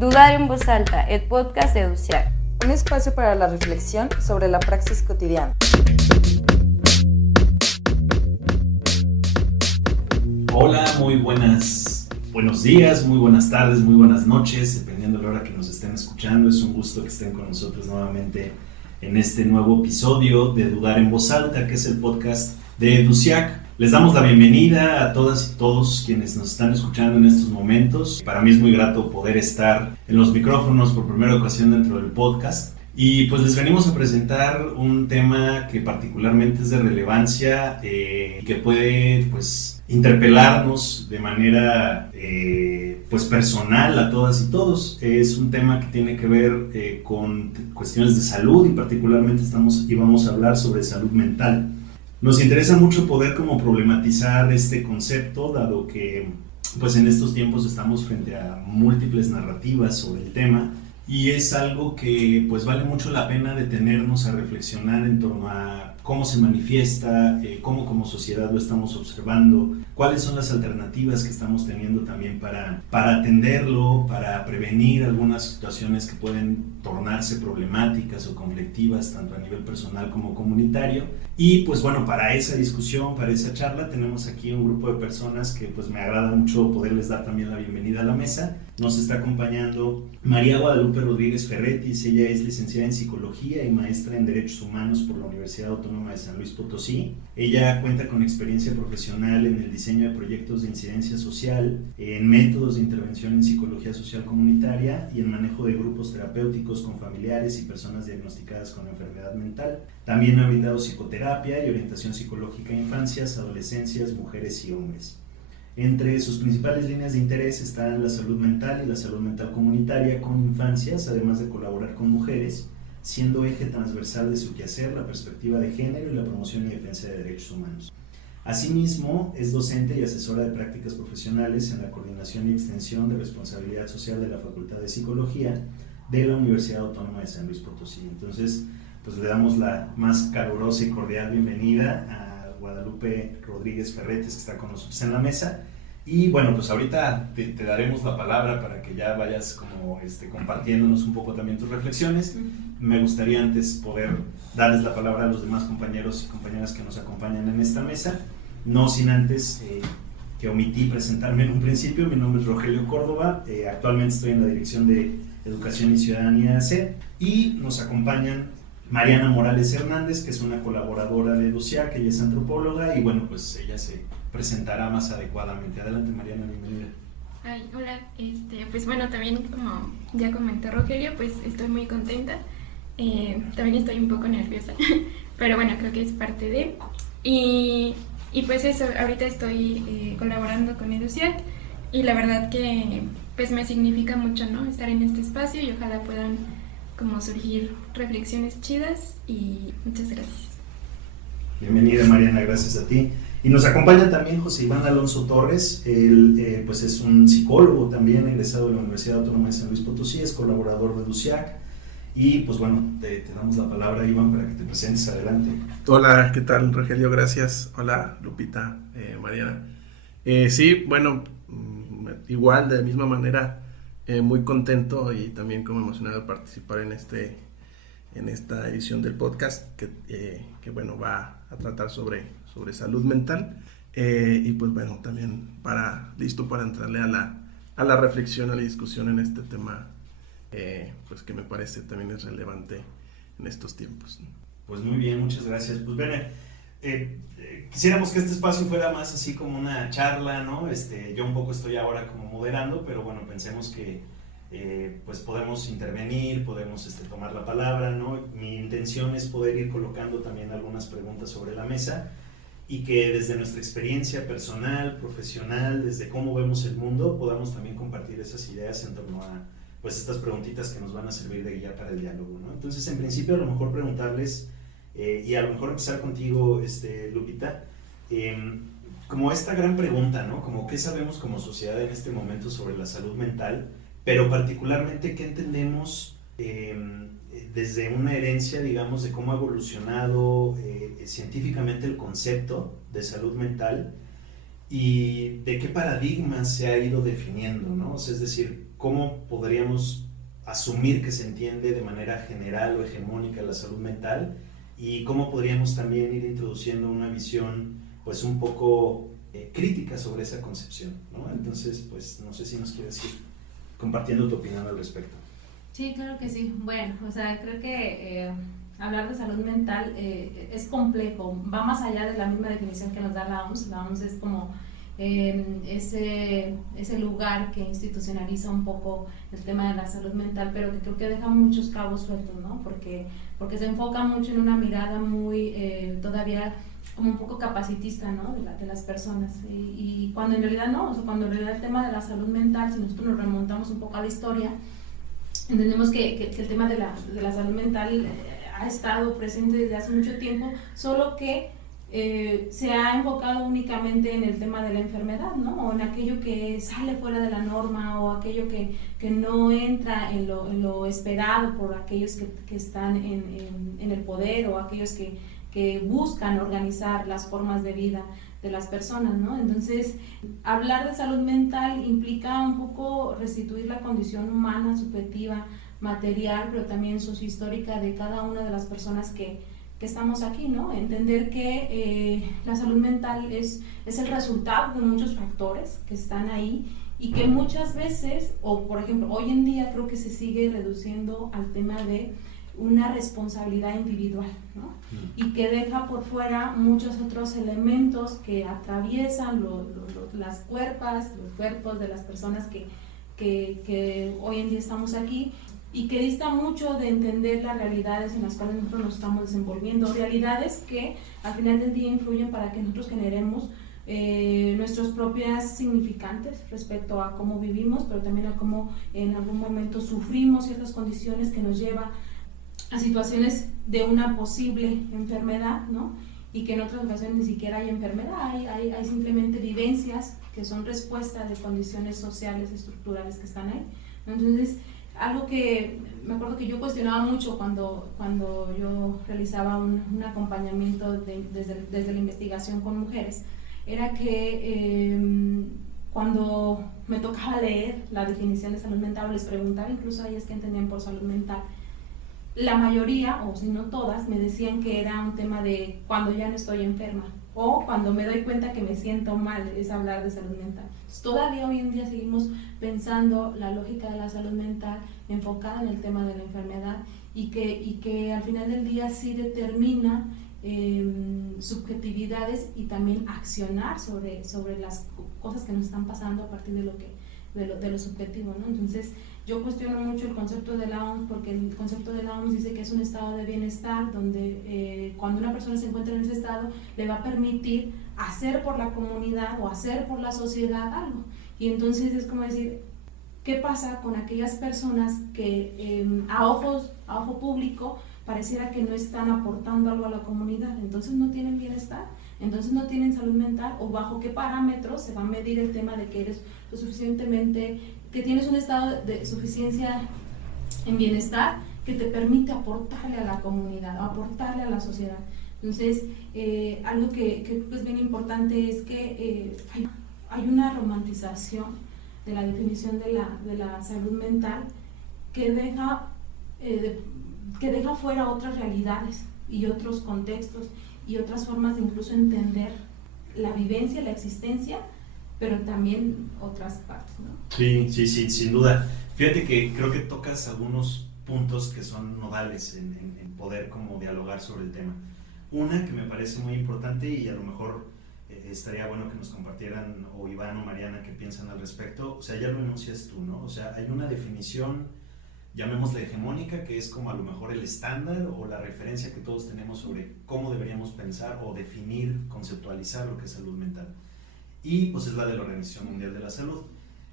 Dudar en voz alta, el podcast de EduSIAC. Un espacio para la reflexión sobre la praxis cotidiana. Hola, buenos días, muy buenas tardes, muy buenas noches, dependiendo de la hora que nos estén escuchando. Es un gusto que estén con nosotros nuevamente en este nuevo episodio de Dudar en voz alta, que es el podcast de EduSIAC. Les damos la bienvenida a todas y todos quienes nos están escuchando en estos momentos. Para mí es muy grato poder estar en los micrófonos por primera ocasión dentro del podcast. Y pues les venimos a presentar un tema que particularmente es de relevancia y que puede pues interpelarnos de manera pues personal a todas y todos. Es un tema que tiene que ver con cuestiones de salud y particularmente vamos a hablar sobre salud mental. Nos interesa mucho poder como problematizar este concepto, dado que pues en estos tiempos estamos frente a múltiples narrativas sobre el tema y es algo que pues vale mucho la pena detenernos a reflexionar en torno a cómo se manifiesta, cómo como sociedad lo estamos observando, cuáles son las alternativas que estamos teniendo también para atenderlo, para prevenir algunas situaciones que pueden tornarse problemáticas o conflictivas tanto a nivel personal como comunitario. Y pues bueno, para esa discusión, para esa charla, tenemos aquí un grupo de personas que pues me agrada mucho poderles dar también la bienvenida a la mesa. Nos está acompañando María Guadalupe Rodríguez Ferretis. Ella es licenciada en Psicología y maestra en Derechos Humanos por la Universidad Autónoma de San Luis Potosí. Ella cuenta con experiencia profesional en el diseño de proyectos de incidencia social, en métodos de intervención en psicología social comunitaria y en manejo de grupos terapéuticos con familiares y personas diagnosticadas con enfermedad mental. También ha brindado psicoterapia y orientación psicológica a infancias, adolescencias, mujeres y hombres. Entre sus principales líneas de interés están la salud mental y la salud mental comunitaria con infancias, además de colaborar con mujeres, siendo eje transversal de su quehacer la perspectiva de género y la promoción y defensa de derechos humanos. Asimismo, es docente y asesora de prácticas profesionales en la coordinación y extensión de responsabilidad social de la Facultad de Psicología de la Universidad Autónoma de San Luis Potosí. Entonces, pues le damos la más calurosa y cordial bienvenida a Guadalupe Rodríguez Ferretis, que está con nosotros en la mesa. Y bueno, pues ahorita te daremos la palabra para que ya vayas como compartiéndonos un poco también tus reflexiones. Me gustaría antes poder darles la palabra a los demás compañeros y compañeras que nos acompañan en esta mesa, no sin antes que omití presentarme en un principio. Mi nombre es Rogelio Córdoba, actualmente estoy en la Dirección de Educación y Ciudadanía C, y nos acompañan Mariana Morales Hernández, que es una colaboradora de EduSIAC, ella es antropóloga y bueno, pues ella se presentará más adecuadamente. Adelante, Mariana, bienvenida. Ay, hola, pues bueno, también como ya comentó Rogelio, pues estoy muy contenta, también estoy un poco nerviosa, pero bueno, creo que es parte de, y pues eso, ahorita estoy colaborando con EduSIAC y la verdad que pues me significa mucho, ¿no?, estar en este espacio y ojalá puedan como surgir reflexiones chidas y muchas gracias. Bienvenida, Mariana, gracias a ti. Y nos acompaña también José Iván Alonso Torres. Él pues es un psicólogo también egresado de la Universidad Autónoma de San Luis Potosí, es colaborador de EduSIAC. Y pues bueno, te damos la palabra, Iván, para que te presentes. Adelante. Hola, ¿qué tal, Rogelio? Gracias. Hola, Lupita, Mariana. Sí, bueno, igual, de la misma manera, muy contento y también como emocionado de participar en esta edición del podcast que bueno, va a tratar sobre salud mental y pues bueno, también listo para entrarle a la reflexión, a la discusión en este tema pues que me parece también es relevante en estos tiempos. Pues muy bien, muchas gracias. Pues bien, quisiéramos que este espacio fuera más así como una charla, ¿no? Yo un poco estoy ahora como moderando, pero bueno, pensemos que pues podemos intervenir, podemos tomar la palabra, ¿no? Mi intención es poder ir colocando también algunas preguntas sobre la mesa y que desde nuestra experiencia personal, profesional, desde cómo vemos el mundo, podamos también compartir esas ideas en torno a pues estas preguntitas que nos van a servir de guía para el diálogo, ¿no? Entonces, en principio, a lo mejor preguntarles y a lo mejor empezar contigo, Lupita, como esta gran pregunta, ¿no? Como qué sabemos como sociedad en este momento sobre la salud mental, pero particularmente qué entendemos desde una herencia, digamos, de cómo ha evolucionado científicamente el concepto de salud mental y de qué paradigma se ha ido definiendo, ¿no? O sea, es decir, cómo podríamos asumir que se entiende de manera general o hegemónica la salud mental y cómo podríamos también ir introduciendo una visión pues un poco crítica sobre esa concepción, ¿no? Entonces, pues no sé si nos quieres ir compartiendo tu opinión al respecto. Sí, claro que sí. Bueno, o sea, creo que hablar de salud mental es complejo, va más allá de la misma definición que nos da la OMS. La OMS es como ese lugar que institucionaliza un poco el tema de la salud mental, pero que creo que deja muchos cabos sueltos, ¿no? Porque se enfoca mucho en una mirada muy todavía como un poco capacitista, ¿no? De las personas, y cuando en realidad no, o sea, cuando en realidad el tema de la salud mental, si nosotros nos remontamos un poco a la historia, entendemos que el tema de la salud mental ha estado presente desde hace mucho tiempo, solo que se ha enfocado únicamente en el tema de la enfermedad, ¿no? O en aquello que sale fuera de la norma, o aquello que no entra en lo esperado por aquellos que están en el poder, o aquellos que buscan organizar las formas de vida de las personas, ¿no? Entonces, hablar de salud mental implica un poco restituir la condición humana, subjetiva, material, pero también sociohistórica de cada una de las personas que estamos aquí, ¿no? Entender que la salud mental es el resultado de muchos factores que están ahí y que muchas veces, o por ejemplo, hoy en día creo que se sigue reduciendo al tema de una responsabilidad individual, ¿no? Y que deja por fuera muchos otros elementos que atraviesan los cuerpos de las personas que hoy en día estamos aquí, y que dista mucho de entender las realidades en las cuales nosotros nos estamos desenvolviendo, realidades que al final del día influyen para que nosotros generemos nuestros propios significantes respecto a cómo vivimos, pero también a cómo en algún momento sufrimos ciertas condiciones que nos lleva a situaciones de una posible enfermedad, ¿no? Y que en otras ocasiones ni siquiera hay enfermedad, hay simplemente vivencias que son respuesta de condiciones sociales, estructurales que están ahí, ¿no? Entonces, algo que me acuerdo que yo cuestionaba mucho cuando yo realizaba un acompañamiento desde la investigación con mujeres, era que cuando me tocaba leer la definición de salud mental, o les preguntaba incluso a ellas qué entendían por salud mental, la mayoría, o si no todas, me decían que era un tema de cuando ya no estoy enferma, o cuando me doy cuenta que me siento mal, es hablar de salud mental. Entonces, todavía hoy en día seguimos pensando la lógica de la salud mental enfocada en el tema de la enfermedad, y que al final del día sí determina subjetividades y también accionar sobre las cosas que nos están pasando a partir de lo subjetivo, ¿no? Entonces, yo cuestiono mucho el concepto de la OMS, porque el concepto de la OMS dice que es un estado de bienestar donde cuando una persona se encuentra en ese estado le va a permitir hacer por la comunidad o hacer por la sociedad algo. Y entonces es como decir, ¿qué pasa con aquellas personas que a ojo público pareciera que no están aportando algo a la comunidad? Entonces no tienen bienestar, entonces no tienen salud mental, o bajo qué parámetros se va a medir el tema de que eres lo suficientemente, que tienes un estado de suficiencia en bienestar que te permite aportarle a la comunidad, aportarle a la sociedad. Entonces, algo que es bien importante es que hay una romantización de la definición de la salud mental que deja fuera otras realidades y otros contextos y otras formas de incluso entender la vivencia, la existencia, pero también otras partes, ¿no? Sí, sin duda. Fíjate que creo que tocas algunos puntos que son nodales en poder como dialogar sobre el tema. Una que me parece muy importante, y a lo mejor estaría bueno que nos compartieran, o Iván o Mariana, qué piensan al respecto. O sea, ya lo enuncias tú, ¿no? O sea, hay una definición, llamémosla hegemónica, que es como a lo mejor el estándar o la referencia que todos tenemos sobre cómo deberíamos pensar o definir, conceptualizar lo que es salud mental. Y pues es la de la Organización Mundial de la Salud.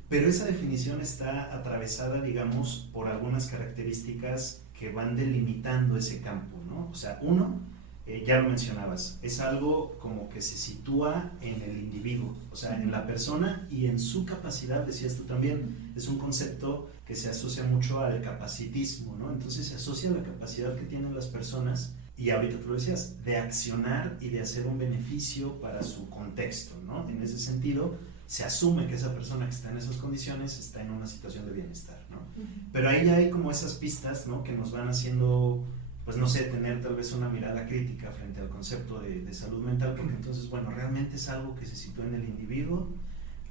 Pero esa definición está atravesada, digamos, por algunas características que van delimitando ese campo, ¿no? O sea, uno, ya lo mencionabas, es algo como que se sitúa en el individuo, o sea, en la persona y en su capacidad, decías tú también. Es un concepto que se asocia mucho al capacitismo, ¿no? Entonces se asocia a la capacidad que tienen las personas y ahorita tú lo decías, de accionar y de hacer un beneficio para su contexto, ¿no? En ese sentido, se asume que esa persona que está en esas condiciones está en una situación de bienestar, ¿no? Pero ahí ya hay como esas pistas, ¿no? Que nos van haciendo, pues no sé, tener tal vez una mirada crítica frente al concepto de salud mental, porque entonces, bueno, realmente es algo que se sitúa en el individuo,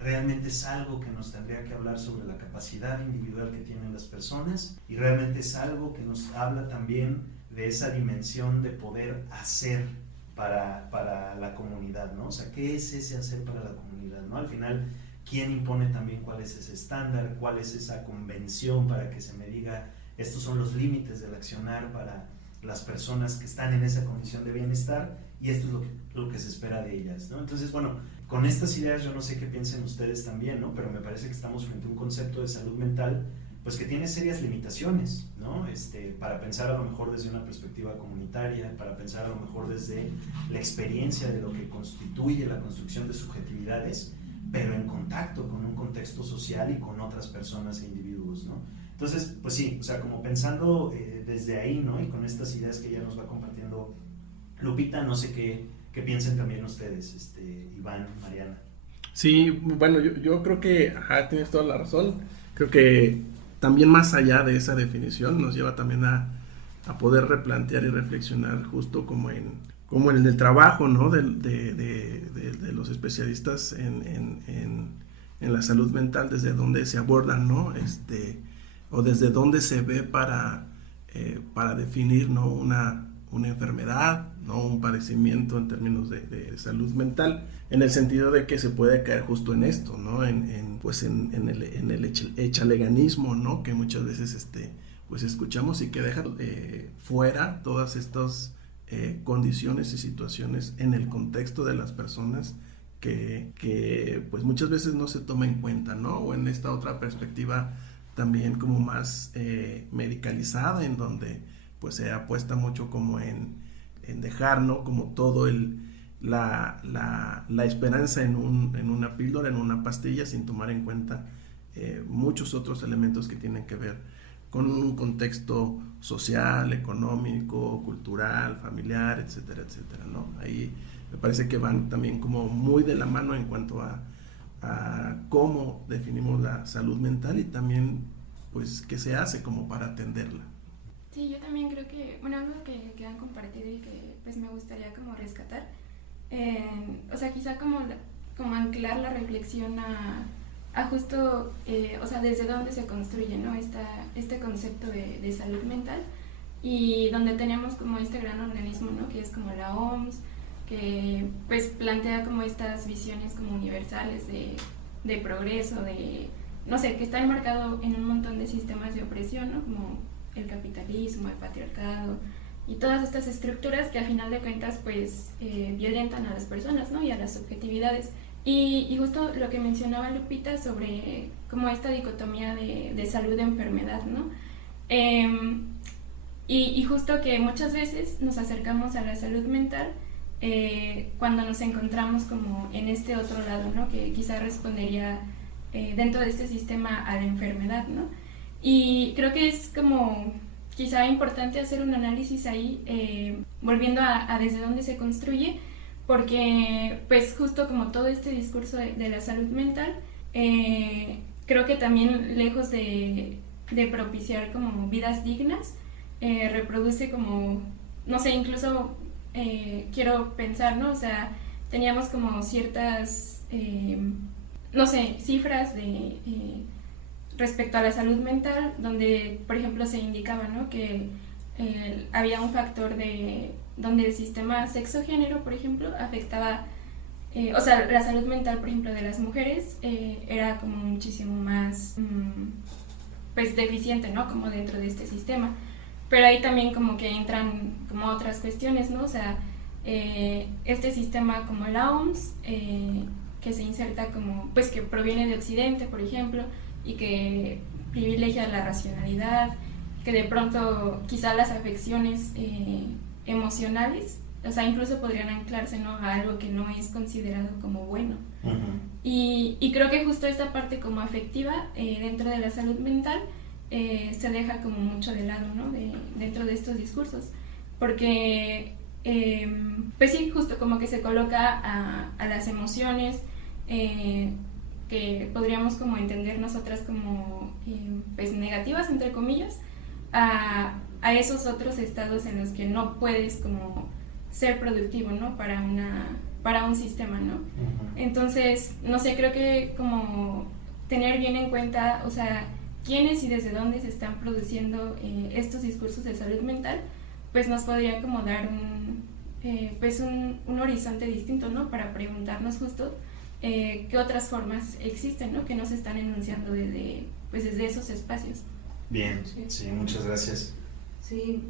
realmente es algo que nos tendría que hablar sobre la capacidad individual que tienen las personas, y realmente es algo que nos habla también de esa dimensión de poder hacer para la comunidad, ¿no? O sea, ¿qué es ese hacer para la comunidad, ¿no? Al final, ¿quién impone también cuál es ese estándar, cuál es esa convención para que se me diga estos son los límites del accionar para las personas que están en esa condición de bienestar y esto es lo que se espera de ellas, ¿no? Entonces, bueno, con estas ideas yo no sé qué piensen ustedes también, ¿no? Pero me parece que estamos frente a un concepto de salud mental pues que tiene serias limitaciones, ¿no? Para pensar a lo mejor desde una perspectiva comunitaria, para pensar a lo mejor desde la experiencia de lo que constituye la construcción de subjetividades, pero en contacto con un contexto social y con otras personas e individuos, ¿no? Entonces, pues sí, o sea, como pensando desde ahí, ¿no? Y con estas ideas que ya nos va compartiendo Lupita, no sé qué piensen también ustedes, Iván, Mariana. Sí, bueno, yo creo que, tienes toda la razón. Creo que también más allá de esa definición nos lleva también a poder replantear y reflexionar justo como en el trabajo, ¿no? de los especialistas en la salud mental, desde donde se abordan, ¿no? O desde donde se ve para definir, ¿no? una enfermedad, ¿no? Un padecimiento en términos de salud mental, en el sentido de que se puede caer justo en esto, ¿no? En el echaleganismo, ¿no? Que muchas veces pues escuchamos y que deja fuera todas estas condiciones y situaciones en el contexto de las personas que pues muchas veces no se toma en cuenta, ¿no? O en esta otra perspectiva también como más medicalizada, en donde pues se apuesta mucho como en dejar, ¿no? Como todo la esperanza en una píldora, en una pastilla, sin tomar en cuenta muchos otros elementos que tienen que ver con un contexto social, económico, cultural, familiar, etcétera, etcétera, ¿no? Ahí me parece que van también como muy de la mano en cuanto a cómo definimos la salud mental y también pues qué se hace como para atenderla. Sí, yo también creo que, bueno, algo que han compartido y que pues me gustaría como rescatar, o sea, quizá como anclar la reflexión a justo, o sea, desde dónde se construye, ¿no? Este concepto de salud mental, y donde tenemos como este gran organismo, ¿no? Que es como la OMS, que pues plantea como estas visiones como universales de progreso, no sé, que está enmarcado en un montón de sistemas de opresión, ¿no? Como el capitalismo, el patriarcado y todas estas estructuras que al final de cuentas pues violentan a las personas, ¿no? Y a las subjetividades. Y justo lo que mencionaba Lupita sobre como esta dicotomía de salud e enfermedad, ¿no? Y justo que muchas veces nos acercamos a la salud mental cuando nos encontramos como en este otro lado, ¿no? Que quizá respondería dentro de este sistema a la enfermedad, ¿no? Y creo que es como quizá importante hacer un análisis ahí, volviendo a desde dónde se construye, porque pues justo como todo este discurso de la salud mental, creo que también lejos de propiciar como vidas dignas, reproduce como, no sé, incluso quiero pensar, ¿no? O sea, teníamos como ciertas, no sé, cifras respecto a la salud mental, donde, por ejemplo, se indicaba, ¿no? Que había un factor donde el sistema sexo-género, por ejemplo, afectaba, o sea, la salud mental, por ejemplo, de las mujeres era como muchísimo más, pues, deficiente, ¿no? Como dentro de este sistema. Pero ahí también como que entran como otras cuestiones, ¿no? O sea, este sistema como la OMS, que se inserta como, pues, que proviene de Occidente, por ejemplo, y que privilegia la racionalidad, que de pronto quizá las afecciones emocionales, o sea, incluso podrían anclarse, ¿no? A algo que no es considerado como bueno. Uh-huh. Y creo que justo esta parte como afectiva dentro de la salud mental se deja como mucho de lado, ¿no? Dentro de estos discursos. porque pues sí, justo como que se coloca a las emociones que podríamos como entender nosotras como pues negativas entre comillas, a esos otros estados en los que no puedes como ser productivo, ¿no? Para un sistema, ¿no? Entonces, no sé, creo que como tener bien en cuenta, o sea, quiénes y desde dónde se están produciendo estos discursos de salud mental, pues nos podría como dar un horizonte distinto, ¿no? Para preguntarnos justo qué otras formas existen, ¿no? Que nos están enunciando desde esos espacios. Bien, sí, muchas gracias. Sí,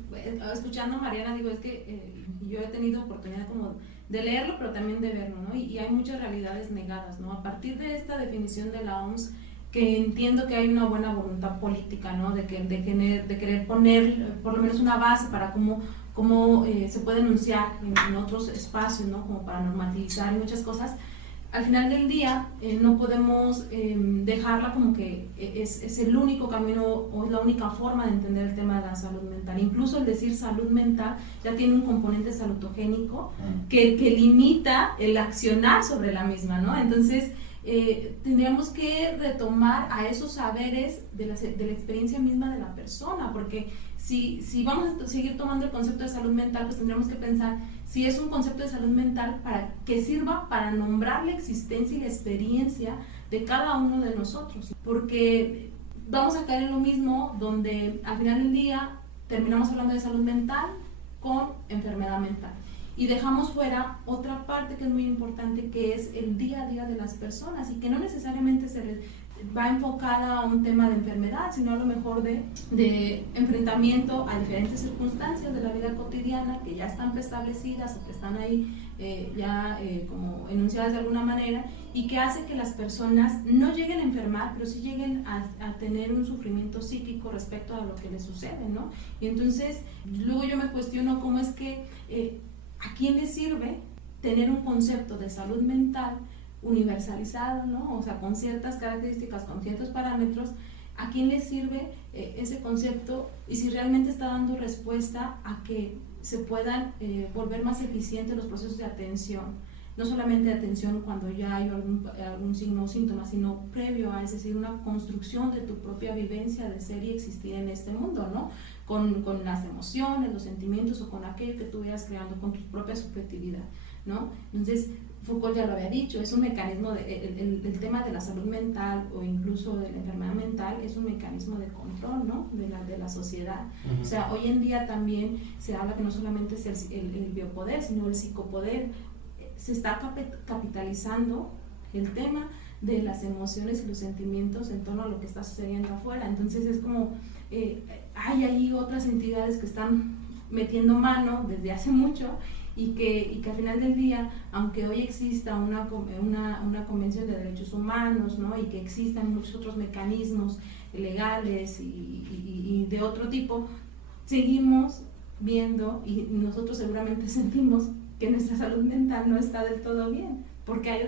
escuchando a Mariana, digo, es que yo he tenido oportunidad como de leerlo, pero también de verlo, ¿no? Y hay muchas realidades negadas, ¿no? A partir de esta definición de la OMS, que entiendo que hay una buena voluntad política, ¿no? De querer poner por lo menos una base para cómo se puede enunciar en otros espacios, ¿no? Como para normativizar y muchas cosas. Al final del día no podemos dejarla como que es el único camino o es la única forma de entender el tema de la salud mental. Incluso el decir salud mental ya tiene un componente salutogénico que limita el accionar sobre la misma, ¿no? Entonces tendríamos que retomar a esos saberes de la experiencia misma de la persona, porque si vamos a seguir tomando el concepto de salud mental, pues tendríamos que pensar si es un concepto de salud mental para que sirva para nombrar la existencia y la experiencia de cada uno de nosotros, porque vamos a caer en lo mismo, donde al final del día terminamos hablando de salud mental con enfermedad mental y dejamos fuera otra parte que es muy importante, que es el día a día de las personas, y que no necesariamente va enfocada a un tema de enfermedad, sino a lo mejor de enfrentamiento a diferentes circunstancias de la vida cotidiana que ya están preestablecidas o que están ahí como enunciadas de alguna manera, y que hace que las personas no lleguen a enfermar, pero sí lleguen a tener un sufrimiento psíquico respecto a lo que les sucede, ¿no? Y entonces luego yo me cuestiono cómo es que ¿a quién le sirve tener un concepto de salud mental universalizado, ¿no? O sea, con ciertas características, con ciertos parámetros? ¿A quién le sirve ese concepto? Y si realmente está dando respuesta a que se puedan volver más eficientes los procesos de atención, no solamente de atención cuando ya hay algún signo o síntoma, sino previo a, es decir, una construcción de tu propia vivencia de ser y existir en este mundo, ¿no? Con las emociones, los sentimientos o con aquello que tú vayas creando, con tu propia subjetividad, ¿no? Entonces, Foucault ya lo había dicho, es un mecanismo, el tema de la salud mental o incluso de la enfermedad mental es un mecanismo de control, ¿no? de la sociedad. O sea, hoy en día también se habla que no solamente es el biopoder, sino el psicopoder. Se está capitalizando el tema de las emociones y los sentimientos en torno a lo que está sucediendo afuera. Entonces es como, hay ahí otras entidades que están metiendo mano desde hace mucho, y que al final del día, aunque hoy exista una convención de derechos humanos, ¿no? Y que existan muchos otros mecanismos legales y de otro tipo, seguimos viendo, y nosotros seguramente sentimos que nuestra salud mental no está del todo bien, porque hay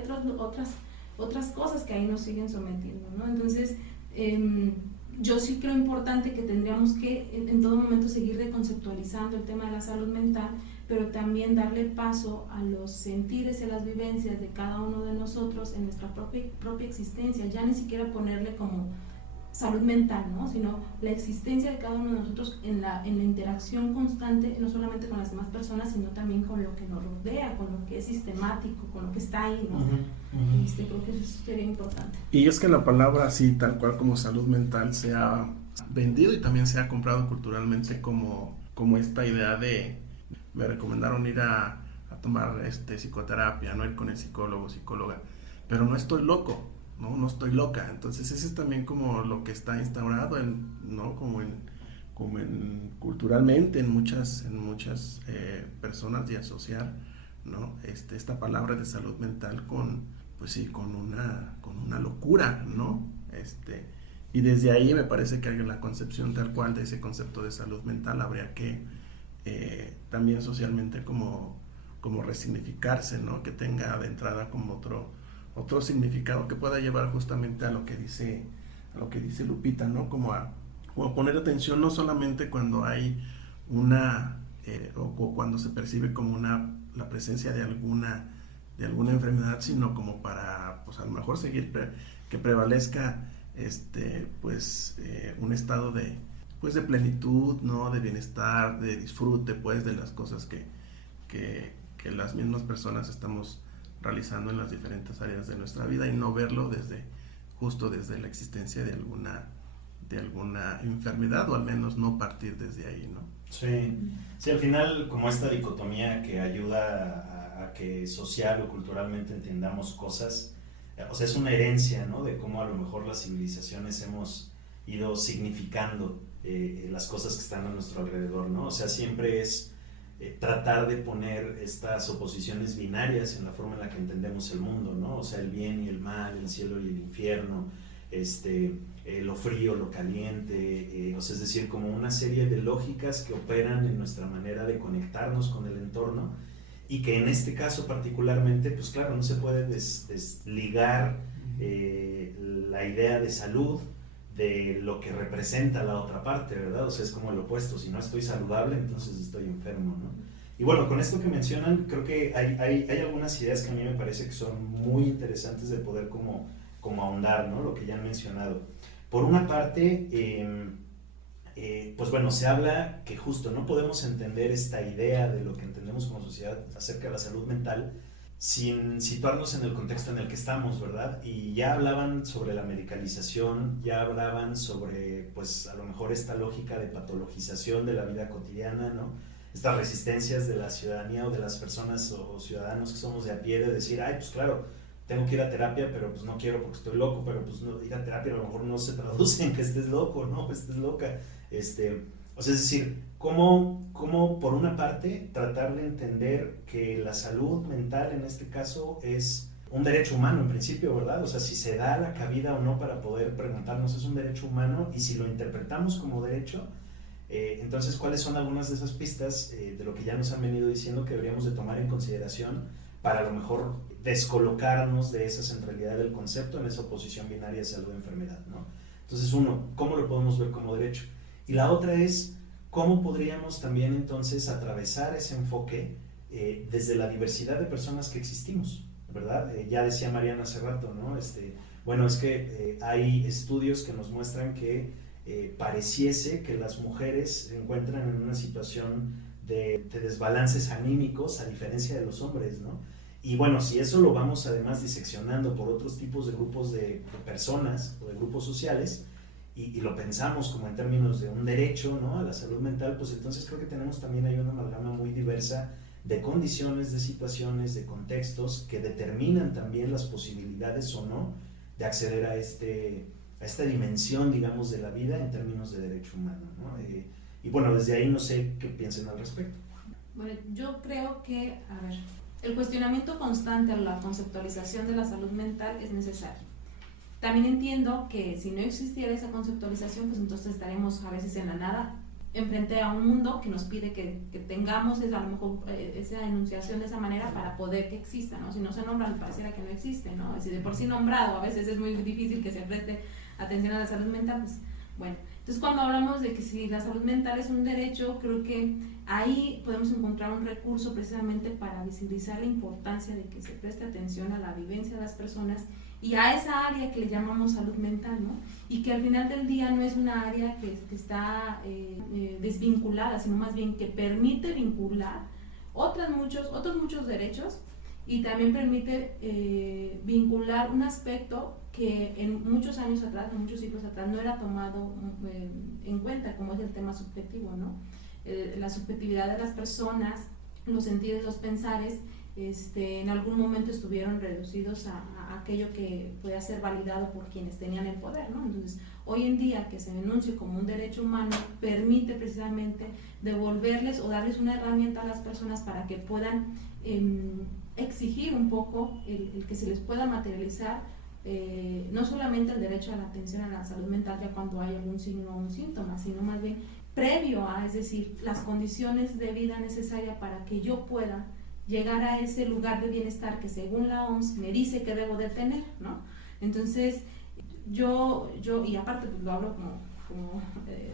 otras cosas que ahí nos siguen sometiendo, ¿no? Entonces, yo sí creo importante que tendríamos que en todo momento seguir reconceptualizando el tema de la salud mental, pero también darle paso a los sentires y a las vivencias de cada uno de nosotros en nuestra propia existencia, ya ni siquiera ponerle como salud mental, ¿no? Sino la existencia de cada uno de nosotros en la interacción constante, no solamente con las demás personas, sino también con lo que nos rodea, con lo que es sistemático, con lo que está ahí, ¿no? Creo que eso sería importante. Y es que la palabra así, tal cual como salud mental, se ha vendido y también se ha comprado culturalmente como esta idea de, me recomendaron ir a tomar psicoterapia, no ir con el psicólogo, psicóloga, pero no estoy loco, no estoy loca. Entonces ese es también como lo que está instaurado ¿no? como en culturalmente en muchas personas, y asociar, ¿no? Esta palabra de salud mental con una locura, ¿no? Y desde ahí me parece que hay la concepción tal cual de ese concepto de salud mental habría que también socialmente como resignificarse, ¿no? Que tenga de entrada como otro significado que pueda llevar justamente a lo que dice Lupita, ¿no? Como a poner atención no solamente cuando hay una o cuando se percibe como la presencia de alguna enfermedad, sino como para, pues a lo mejor seguir que prevalezca un estado de plenitud, ¿no? De bienestar, de disfrute, pues, de las cosas que las mismas personas estamos realizando en las diferentes áreas de nuestra vida, y no verlo justo desde la existencia de alguna enfermedad, o al menos no partir desde ahí, ¿no? Sí, al final, como esta dicotomía que ayuda a que social o culturalmente entendamos cosas, o sea, es una herencia, ¿no? De cómo a lo mejor las civilizaciones hemos ido significando las cosas que están a nuestro alrededor, ¿no? O sea, siempre es tratar de poner estas oposiciones binarias en la forma en la que entendemos el mundo, ¿no? O sea, el bien y el mal, el cielo y el infierno, lo frío, lo caliente, o sea, es decir, como una serie de lógicas que operan en nuestra manera de conectarnos con el entorno, y que en este caso particularmente, pues claro, no se puede desligar la idea de salud de lo que representa la otra parte, ¿verdad? O sea, es como el opuesto: si no estoy saludable, entonces estoy enfermo, ¿no? Y bueno, con esto que mencionan, creo que hay algunas ideas que a mí me parece que son muy interesantes de poder como ahondar, ¿no? Lo que ya han mencionado. Por una parte, pues bueno, se habla que justo no podemos entender esta idea de lo que entendemos como sociedad acerca de la salud mental sin situarnos en el contexto en el que estamos, ¿verdad? Y ya hablaban sobre la medicalización, ya hablaban sobre, pues a lo mejor esta lógica de patologización de la vida cotidiana, ¿no? Estas resistencias de la ciudadanía o de las personas o ciudadanos que somos de a pie, de decir, ay, pues claro, tengo que ir a terapia, pero pues no quiero porque estoy loco, pero pues no, ir a terapia a lo mejor no se traduce en que estés loco, ¿no? Estés loca. O sea, es decir, ¿cómo por una parte tratar de entender que la salud mental en este caso es un derecho humano en principio, ¿verdad? O sea, si se da la cabida o no para poder preguntarnos, es un derecho humano, y si lo interpretamos como derecho, entonces, ¿cuáles son algunas de esas pistas de lo que ya nos han venido diciendo que deberíamos de tomar en consideración para a lo mejor descolocarnos de esa centralidad del concepto en esa oposición binaria de salud-enfermedad, ¿no? Entonces, uno, ¿cómo lo podemos ver como derecho? Y la otra es, ¿cómo podríamos también entonces atravesar ese enfoque desde la diversidad de personas que existimos, ¿verdad? Ya decía Mariana hace rato, ¿no? Bueno, es que hay estudios que nos muestran que pareciese que las mujeres se encuentran en una situación de desbalances anímicos a diferencia de los hombres, ¿no? Y bueno, si eso lo vamos además diseccionando por otros tipos de grupos de personas o de grupos sociales, y lo pensamos como en términos de un derecho, ¿no?, a la salud mental, pues entonces creo que tenemos también ahí una amalgama muy diversa de condiciones, de situaciones, de contextos que determinan también las posibilidades o no de acceder a esta dimensión, digamos, de la vida en términos de derecho humano, ¿no? Y bueno, desde ahí no sé qué piensen al respecto. Bueno, yo creo que, el cuestionamiento constante a la conceptualización de la salud mental es necesario. También entiendo que si no existiera esa conceptualización, pues entonces estaremos a veces en la nada, enfrente a un mundo que nos pide que tengamos a lo mejor esa enunciación de esa manera para poder que exista, ¿no? Si no se nombra, pareciera que no existe, ¿no? Si de por sí nombrado, a veces es muy difícil que se preste atención a la salud mental, pues bueno. Entonces, cuando hablamos de que si la salud mental es un derecho, creo que ahí podemos encontrar un recurso precisamente para visibilizar la importancia de que se preste atención a la vivencia de las personas y a esa área que le llamamos salud mental, ¿no? Y que al final del día no es una área que está desvinculada, sino más bien que permite vincular otros muchos derechos, y también permite vincular un aspecto que en muchos años atrás, en muchos siglos atrás, no era tomado en cuenta, como es el tema subjetivo, ¿no? La subjetividad de las personas, los sentidos, los pensares, en algún momento estuvieron reducidos a aquello que podía ser validado por quienes tenían el poder, ¿no? Entonces, hoy en día que se denuncie como un derecho humano permite precisamente devolverles o darles una herramienta a las personas para que puedan exigir un poco el que se les pueda materializar no solamente el derecho a la atención a la salud mental ya cuando hay algún signo o un síntoma, sino más bien previo a, es decir, las condiciones de vida necesarias para que yo pueda llegar a ese lugar de bienestar que según la OMS me dice que debo de tener, ¿no? Entonces, yo y aparte pues lo hablo como como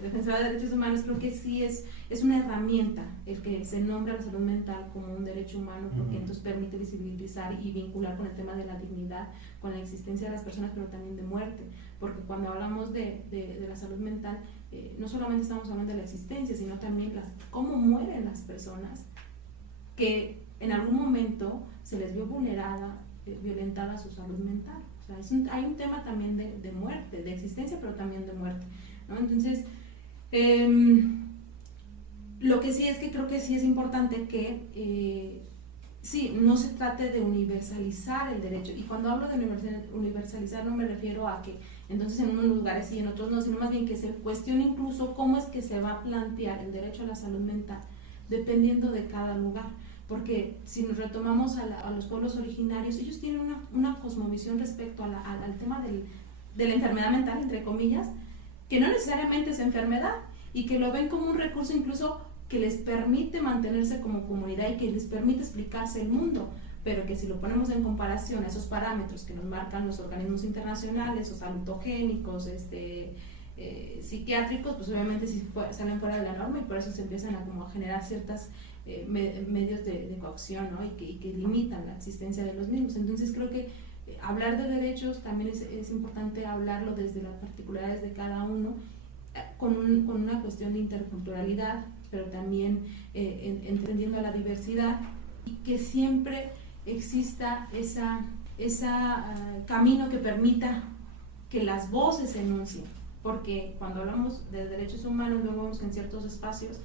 defensora de derechos humanos, creo que sí es una herramienta el que se nombra la salud mental como un derecho humano, porque entonces permite visibilizar y vincular con el tema de la dignidad, con la existencia de las personas, pero también de muerte, porque cuando hablamos de la salud mental, no solamente estamos hablando de la existencia, sino también cómo mueren las personas que en algún momento se les vio vulnerada, violentada su salud mental. O sea, hay un tema también de muerte, de existencia, pero también de muerte, ¿no? Entonces, lo que sí es que creo que sí es importante que sí, no se trate de universalizar el derecho, y cuando hablo de universalizar no me refiero a que entonces en unos lugares sí, en otros no, sino más bien que se cuestione incluso cómo es que se va a plantear el derecho a la salud mental dependiendo de cada lugar, porque si nos retomamos a los pueblos originarios, ellos tienen una cosmovisión respecto al tema de la enfermedad mental, entre comillas, que no necesariamente es enfermedad, y que lo ven como un recurso incluso que les permite mantenerse como comunidad y que les permite explicarse el mundo, pero que si lo ponemos en comparación a esos parámetros que nos marcan los organismos internacionales o salutogénicos, psiquiátricos, pues obviamente sí salen fuera de la norma, y por eso se empiezan a generar ciertas medios de coacción, ¿no? y que limitan la existencia de los mismos. Entonces creo que hablar de derechos también es importante hablarlo desde las particularidades de cada uno, con una cuestión de interculturalidad, pero también entendiendo la diversidad, y que siempre exista ese camino que permita que las voces se enuncien, porque cuando hablamos de derechos humanos vemos que en ciertos espacios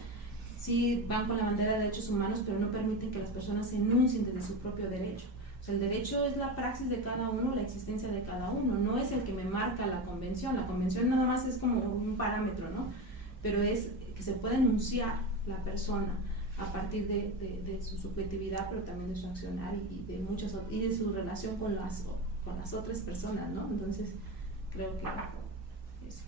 sí van con la bandera de derechos humanos, pero no permiten que las personas se enuncien desde su propio derecho. O sea, el derecho es la praxis de cada uno, la existencia de cada uno, no es el que me marca la convención nada más es como un parámetro, ¿no? Pero es que se puede enunciar la persona a partir de su subjetividad, pero también de su accionar y de su relación con las otras personas, ¿no? Entonces, creo que eso.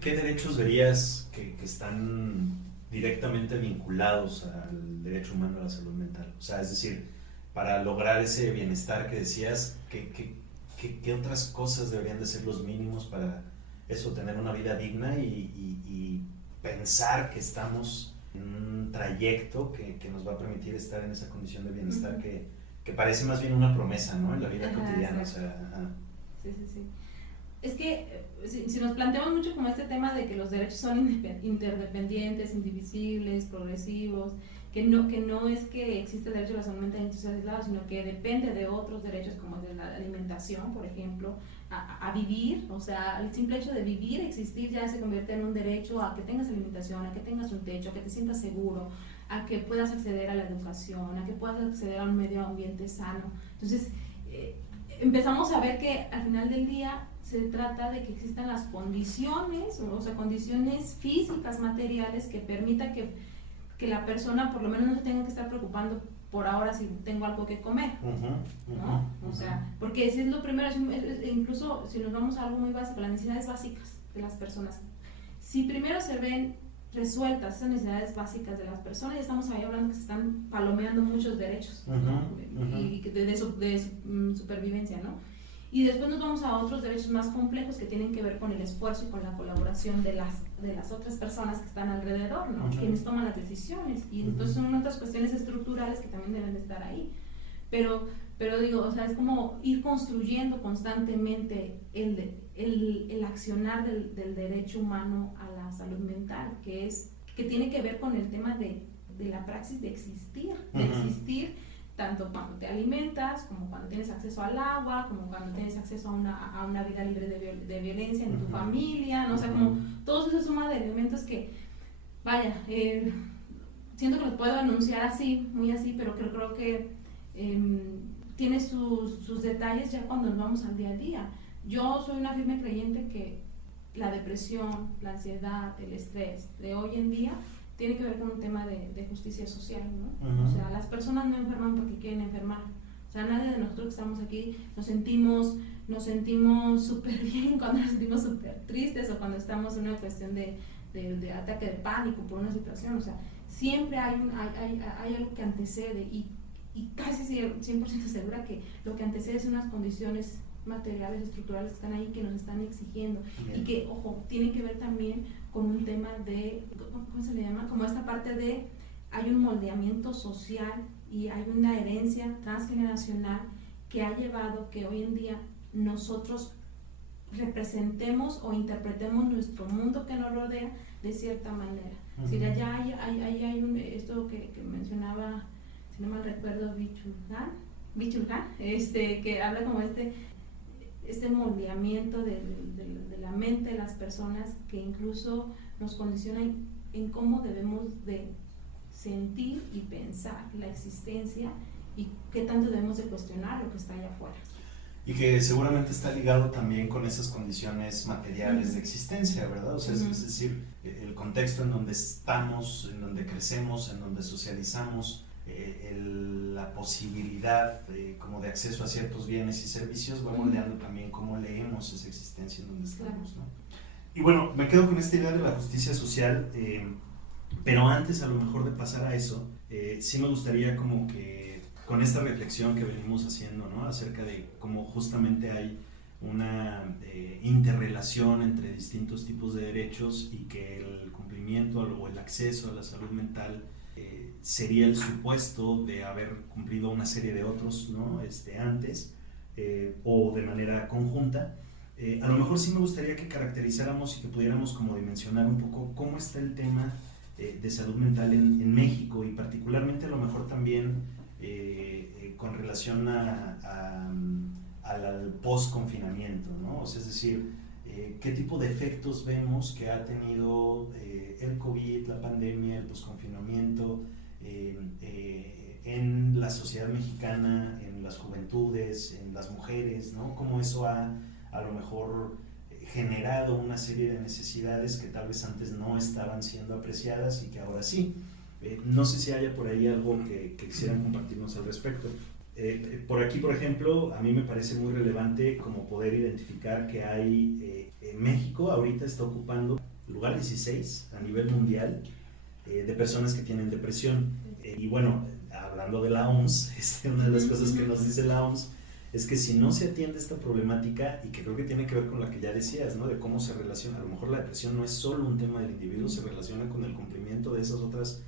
¿Qué derechos verías que están directamente vinculados al derecho humano a la salud mental? O sea, es decir, para lograr ese bienestar que decías, ¿qué otras cosas deberían de ser los mínimos para eso, tener una vida digna y pensar que estamos en un trayecto que nos va a permitir estar en esa condición de bienestar que parece más bien una promesa, ¿no? En la vida cotidiana. O sea, Sí. Es que si nos planteamos mucho como este tema de que los derechos son interdependientes, indivisibles, progresivos, que no es que existe el derecho a la salud mental aislado, sino que depende de otros derechos como el de la alimentación, por ejemplo, a vivir, o sea, el simple hecho de vivir, existir, ya se convierte en un derecho a que tengas alimentación, a que tengas un techo, a que te sientas seguro, a que puedas acceder a la educación, a que puedas acceder a un medio ambiente sano. Entonces, empezamos a ver que al final del día se trata de que existan las condiciones, o sea, condiciones físicas, materiales, que permita que la persona por lo menos no se tenga que estar preocupando por ahora si tengo algo que comer, ¿no? O sea, porque ese es lo primero, incluso si nos vamos a algo muy básico, las necesidades básicas de las personas. Si primero se ven resueltas esas necesidades básicas de las personas, ya estamos ahí hablando que se están palomeando muchos derechos, ¿no? Y de supervivencia, ¿no? Y después nos vamos a otros derechos más complejos que tienen que ver con el esfuerzo y con la colaboración de las otras personas que están alrededor, ¿no? Quienes toman las decisiones, y entonces son otras cuestiones estructurales que también deben de estar ahí, pero digo, o sea, es como ir construyendo constantemente el accionar del derecho humano a la salud mental, que tiene que ver con el tema de la praxis de existir, tanto cuando te alimentas, como cuando tienes acceso al agua, como cuando tienes acceso a una vida libre de violencia en tu familia, ¿no? O sea, como todos esos suma de elementos que, vaya, siento que los puedo enunciar así, muy así, pero creo que tiene sus detalles ya cuando nos vamos al día a día. Yo soy una firme creyente que la depresión, la ansiedad, el estrés de hoy en día tiene que ver con un tema de justicia social, ¿no? O sea, las personas no enferman porque quieren enfermar. O sea, nadie de nosotros que estamos aquí nos sentimos súper bien cuando nos sentimos súper tristes o cuando estamos en una cuestión de ataque de pánico por una situación. O sea, siempre hay algo que antecede, y casi 100% segura que lo que antecede son unas condiciones materiales, estructurales que están ahí, que nos están exigiendo. Bien. Y que, ojo, tienen que ver también con un tema de, ¿cómo se le llama? Como esta parte de, hay un moldeamiento social y hay una herencia transgeneracional que ha llevado que hoy en día nosotros representemos o interpretemos nuestro mundo que nos rodea de cierta manera. Uh-huh. Si ya hay esto que mencionaba, si no mal recuerdo, Bichulhan, que habla como este moldeamiento de la mente de las personas que incluso nos condiciona en cómo debemos de sentir y pensar la existencia y qué tanto debemos de cuestionar lo que está allá afuera. Y que seguramente está ligado también con esas condiciones materiales de existencia, ¿verdad? O sea, es decir, el contexto en donde estamos, en donde crecemos, en donde socializamos, la posibilidad como de acceso a ciertos bienes y servicios va moldeando también cómo leemos esa existencia en donde estamos, ¿no? Y bueno, me quedo con esta idea de la justicia social, pero antes a lo mejor de pasar a eso, sí me gustaría como que con esta reflexión que venimos haciendo, ¿no? Acerca de cómo justamente hay una interrelación entre distintos tipos de derechos y que el cumplimiento o el acceso a la salud mental sería el supuesto de haber cumplido una serie de otros, ¿no? Antes o de manera conjunta. A lo mejor sí me gustaría que caracterizáramos y que pudiéramos como dimensionar un poco cómo está el tema de salud mental en México y particularmente a lo mejor también con relación al post-confinamiento, ¿no? O sea, es decir, qué tipo de efectos vemos que ha tenido el COVID, la pandemia, el post-confinamiento en la sociedad mexicana, en las juventudes, en las mujeres, ¿no? Cómo eso ha a lo mejor generado una serie de necesidades que tal vez antes no estaban siendo apreciadas y que ahora sí. No sé si haya por ahí algo que quisieran compartirnos al respecto. Por aquí, por ejemplo, a mí me parece muy relevante como poder identificar que hay México ahorita está ocupando el lugar 16 a nivel mundial de personas que tienen depresión. Y bueno, hablando de la OMS, una de las cosas que nos dice la OMS es que si no se atiende esta problemática, y que creo que tiene que ver con la que ya decías, ¿no? De cómo se relaciona, a lo mejor la depresión no es solo un tema del individuo, se relaciona con el cumplimiento de esas otras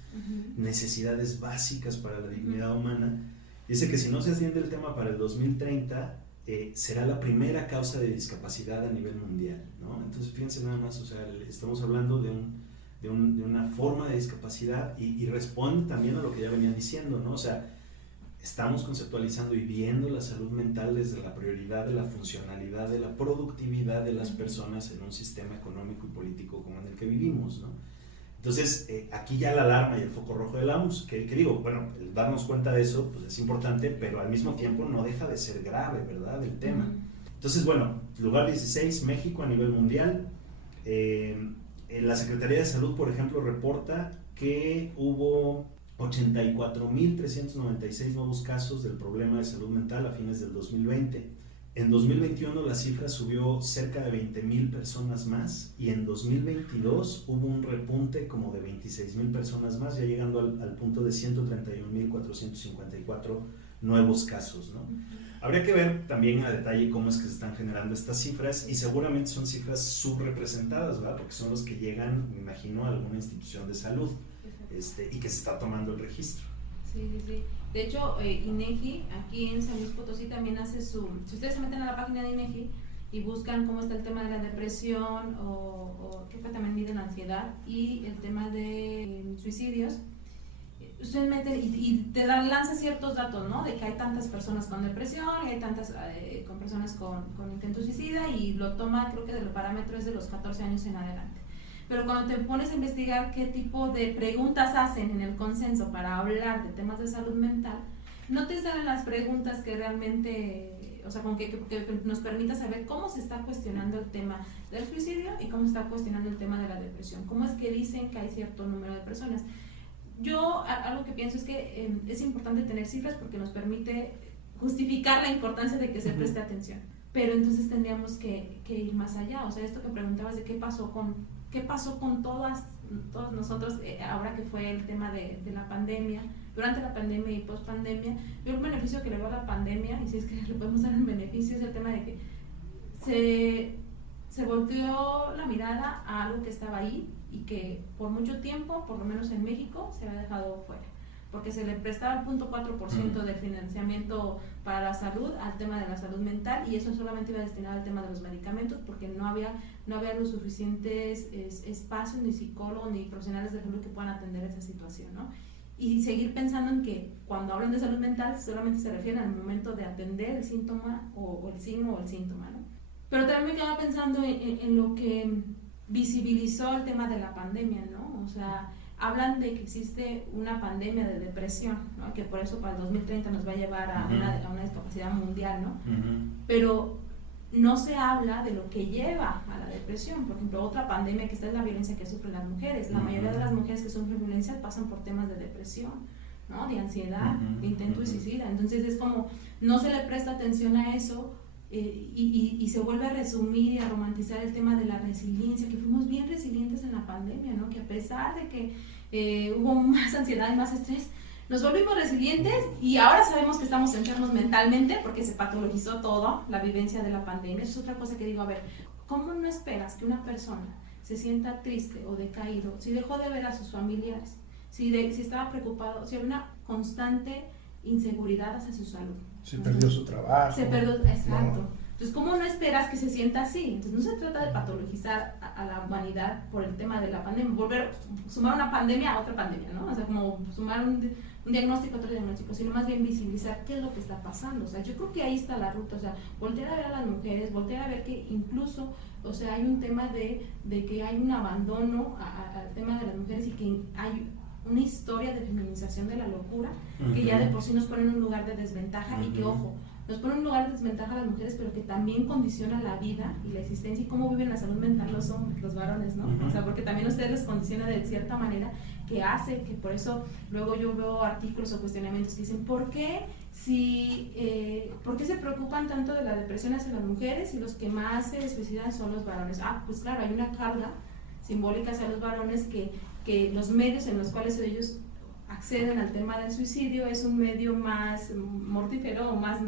necesidades básicas para la dignidad humana. Dice que si no se atiende el tema para el 2030, será la primera causa de discapacidad a nivel mundial, ¿no? Entonces fíjense nada más, o sea, estamos hablando de una forma de discapacidad y responde también a lo que ya venían diciendo, ¿no? O sea, estamos conceptualizando y viendo la salud mental desde la prioridad de la funcionalidad, de la productividad de las personas en un sistema económico y político como en el que vivimos, ¿no? Entonces, aquí ya la alarma y el foco rojo de la OMS, que digo, bueno, el darnos cuenta de eso pues es importante, pero al mismo tiempo no deja de ser grave, ¿verdad?, el tema. Entonces, bueno, lugar 16, México a nivel mundial. La Secretaría de Salud, por ejemplo, reporta que hubo 84.396 nuevos casos del problema de salud mental a fines del 2020. En 2021 la cifra subió cerca de 20.000 personas más y en 2022 hubo un repunte como de 26.000 personas más, ya llegando al punto de 131.454 nuevos casos, ¿no? Habría que ver también a detalle cómo es que se están generando estas cifras y seguramente son cifras subrepresentadas, ¿verdad? Porque son los que llegan, me imagino, a alguna institución de salud. Y que se está tomando el registro. Sí. De hecho, INEGI, aquí en San Luis Potosí también hace si ustedes se meten a la página de INEGI y buscan cómo está el tema de la depresión o que también miden la ansiedad y el tema de suicidios, ustedes meten y te lanza ciertos datos, ¿no? De que hay tantas personas con depresión y hay tantas con personas con intento suicida y lo toma, creo que de los parámetros de los 14 años en adelante. Pero cuando te pones a investigar qué tipo de preguntas hacen en el consenso para hablar de temas de salud mental, no te salen las preguntas que realmente, o sea, con que nos permita saber cómo se está cuestionando el tema del suicidio y cómo se está cuestionando el tema de la depresión. Cómo es que dicen que hay cierto número de personas. Yo algo que pienso es que es importante tener cifras porque nos permite justificar la importancia de que se preste atención. Pero entonces tendríamos que ir más allá. O sea, esto que preguntabas de qué pasó con todos nosotros ahora que fue el tema de la pandemia, durante la pandemia y post pandemia. Yo el beneficio que le veo a la pandemia, y si es que le podemos dar un beneficio, es el tema de que se volteó la mirada a algo que estaba ahí y que por mucho tiempo, por lo menos en México, se había dejado fuera, porque se le prestaba el 0.4% del financiamiento para la salud al tema de la salud mental, y eso solamente iba destinado al tema de los medicamentos, porque no había los suficientes espacios, ni psicólogos, ni profesionales de salud que puedan atender esa situación, ¿no? Y seguir pensando en que cuando hablan de salud mental solamente se refieren al momento de atender el síntoma o el signo o el síntoma, ¿no? Pero también me quedaba pensando en lo que visibilizó el tema de la pandemia, ¿no? O sea, hablan de que existe una pandemia de depresión, ¿no? Que por eso para el 2030 nos va a llevar a una discapacidad mundial, ¿no? Pero no se habla de lo que lleva a la depresión. Por ejemplo, otra pandemia que está es la violencia que sufren las mujeres. La mayoría de las mujeres que sufren violencia pasan por temas de depresión, ¿no? De ansiedad, de intento de suicida. Entonces es como, no se le presta atención a eso. Y se vuelve a resumir y a romantizar el tema de la resiliencia, que fuimos bien resilientes en la pandemia, ¿no? Que a pesar de que hubo más ansiedad y más estrés, nos volvimos resilientes, y ahora sabemos que estamos enfermos mentalmente porque se patologizó todo, la vivencia de la pandemia. Eso es otra cosa que digo, a ver, ¿cómo no esperas que una persona se sienta triste o decaído si dejó de ver a sus familiares, si estaba preocupado, si había una constante inseguridad hacia su salud? Se perdió su trabajo. Se perdió, exacto. No. Entonces, ¿cómo no esperas que se sienta así? Entonces, no se trata de patologizar a la humanidad por el tema de la pandemia, sumar una pandemia a otra pandemia, ¿no? O sea, como sumar un diagnóstico a otro diagnóstico, sino más bien visibilizar qué es lo que está pasando. O sea, yo creo que ahí está la ruta, o sea, voltear a ver a las mujeres, voltear a ver que incluso, o sea, hay un tema de que hay un abandono al tema de las mujeres, y que hay una historia de feminización de la locura, que ya de por sí nos pone en un lugar de desventaja, y que, ojo, nos pone en un lugar de desventaja a las mujeres, pero que también condiciona la vida y la existencia y cómo viven la salud mental los hombres, los varones, ¿no? O sea, porque también ustedes les condiciona de cierta manera, que hace que por eso luego yo veo artículos o cuestionamientos que dicen, ¿por qué se preocupan tanto de la depresión hacia las mujeres y los que más se suicidan son los varones? Pues claro, hay una carga simbólica hacia los varones, que los medios en los cuales ellos acceden al tema del suicidio es un medio más mortífero o más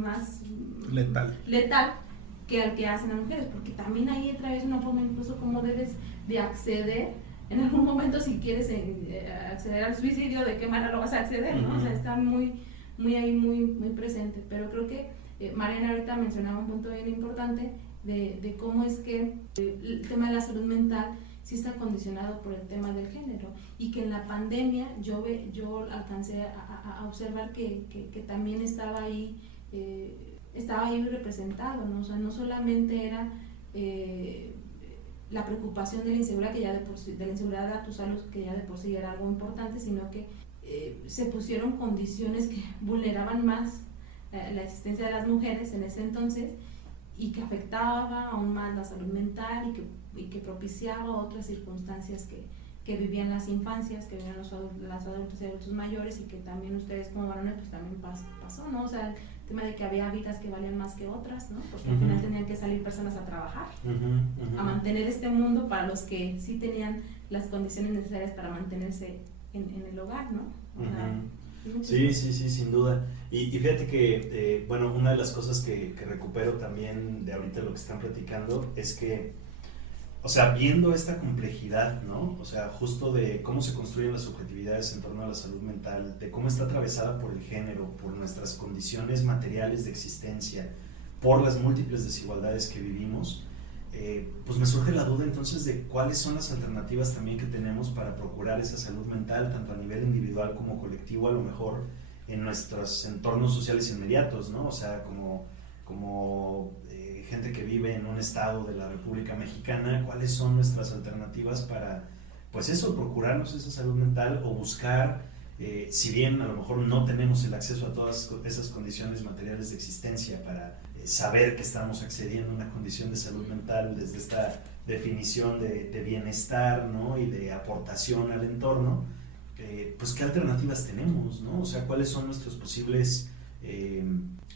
letal que al que hacen las mujeres, porque también ahí entra vez una forma incluso cómo debes de acceder en algún momento, si quieres acceder al suicidio, de qué manera lo vas a acceder, ¿no? O sea, está muy ahí, muy presente. Pero creo que Mariana ahorita mencionaba un punto bien importante de cómo es que el tema de la salud mental sí está condicionado por el tema del género, y que en la pandemia yo alcancé a observar que también estaba ahí representado, ¿no? O sea, no solamente era la preocupación de la inseguridad, de la inseguridad a tu salud, que ya de por sí era algo importante, sino que se pusieron condiciones que vulneraban más la existencia de las mujeres en ese entonces, y que afectaba aún más la salud mental, y que propiciaba otras circunstancias que vivían las infancias, que vivían los adultos y adultos mayores, y que también ustedes como varones pues también pasó, ¿no? O sea, el tema de que había vidas que valían más que otras, ¿no? Porque al final tenían que salir personas a trabajar, a mantener este mundo para los que sí tenían las condiciones necesarias para mantenerse en el hogar, ¿no? O sea, sí, sin duda. Y fíjate que, bueno, una de las cosas que recupero también de ahorita lo que están platicando es que, o sea, viendo esta complejidad, ¿no? O sea, justo de cómo se construyen las subjetividades en torno a la salud mental, de cómo está atravesada por el género, por nuestras condiciones materiales de existencia, por las múltiples desigualdades que vivimos, pues me surge la duda entonces de cuáles son las alternativas también que tenemos para procurar esa salud mental, tanto a nivel individual como colectivo, a lo mejor en nuestros entornos sociales inmediatos, ¿no? O sea, como gente que vive en un estado de la República Mexicana, ¿cuáles son nuestras alternativas para, pues eso, procurarnos esa salud mental o buscar, si bien a lo mejor no tenemos el acceso a todas esas condiciones materiales de existencia para saber que estamos accediendo a una condición de salud mental desde esta definición de bienestar, ¿no? Y de aportación al entorno, pues qué alternativas tenemos, ¿no? O sea, cuáles son nuestros posibles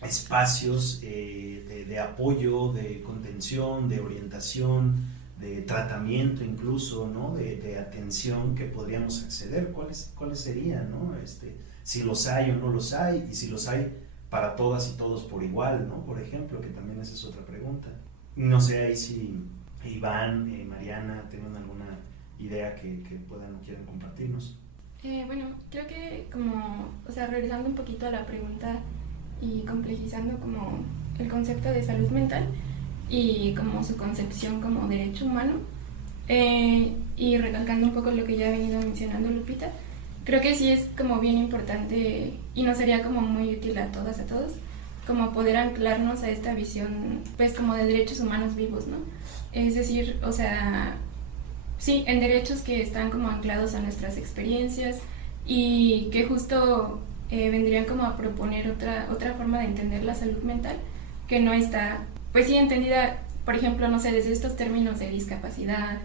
espacios de apoyo, de contención, de orientación, de tratamiento incluso, ¿no? De atención que podríamos acceder, cuáles serían, ¿no? si los hay o no los hay, y si los hay para todas y todos por igual, ¿no? Por ejemplo, que también esa es otra pregunta. No sé ahí si Iván, Mariana, tengan alguna idea que puedan o quieran compartirnos. Bueno, creo que como, o sea, regresando un poquito a la pregunta y complejizando como el concepto de salud mental y como su concepción como derecho humano, y recalcando un poco lo que ya ha venido mencionando Lupita, creo que sí es como bien importante y nos sería como muy útil a todas, a todos, como poder anclarnos a esta visión pues como de derechos humanos vivos, ¿no? Es decir, o sea, sí, en derechos que están como anclados a nuestras experiencias y que justo vendrían como a proponer otra forma de entender la salud mental que no está, pues sí, entendida, por ejemplo, no sé, desde estos términos de discapacidad,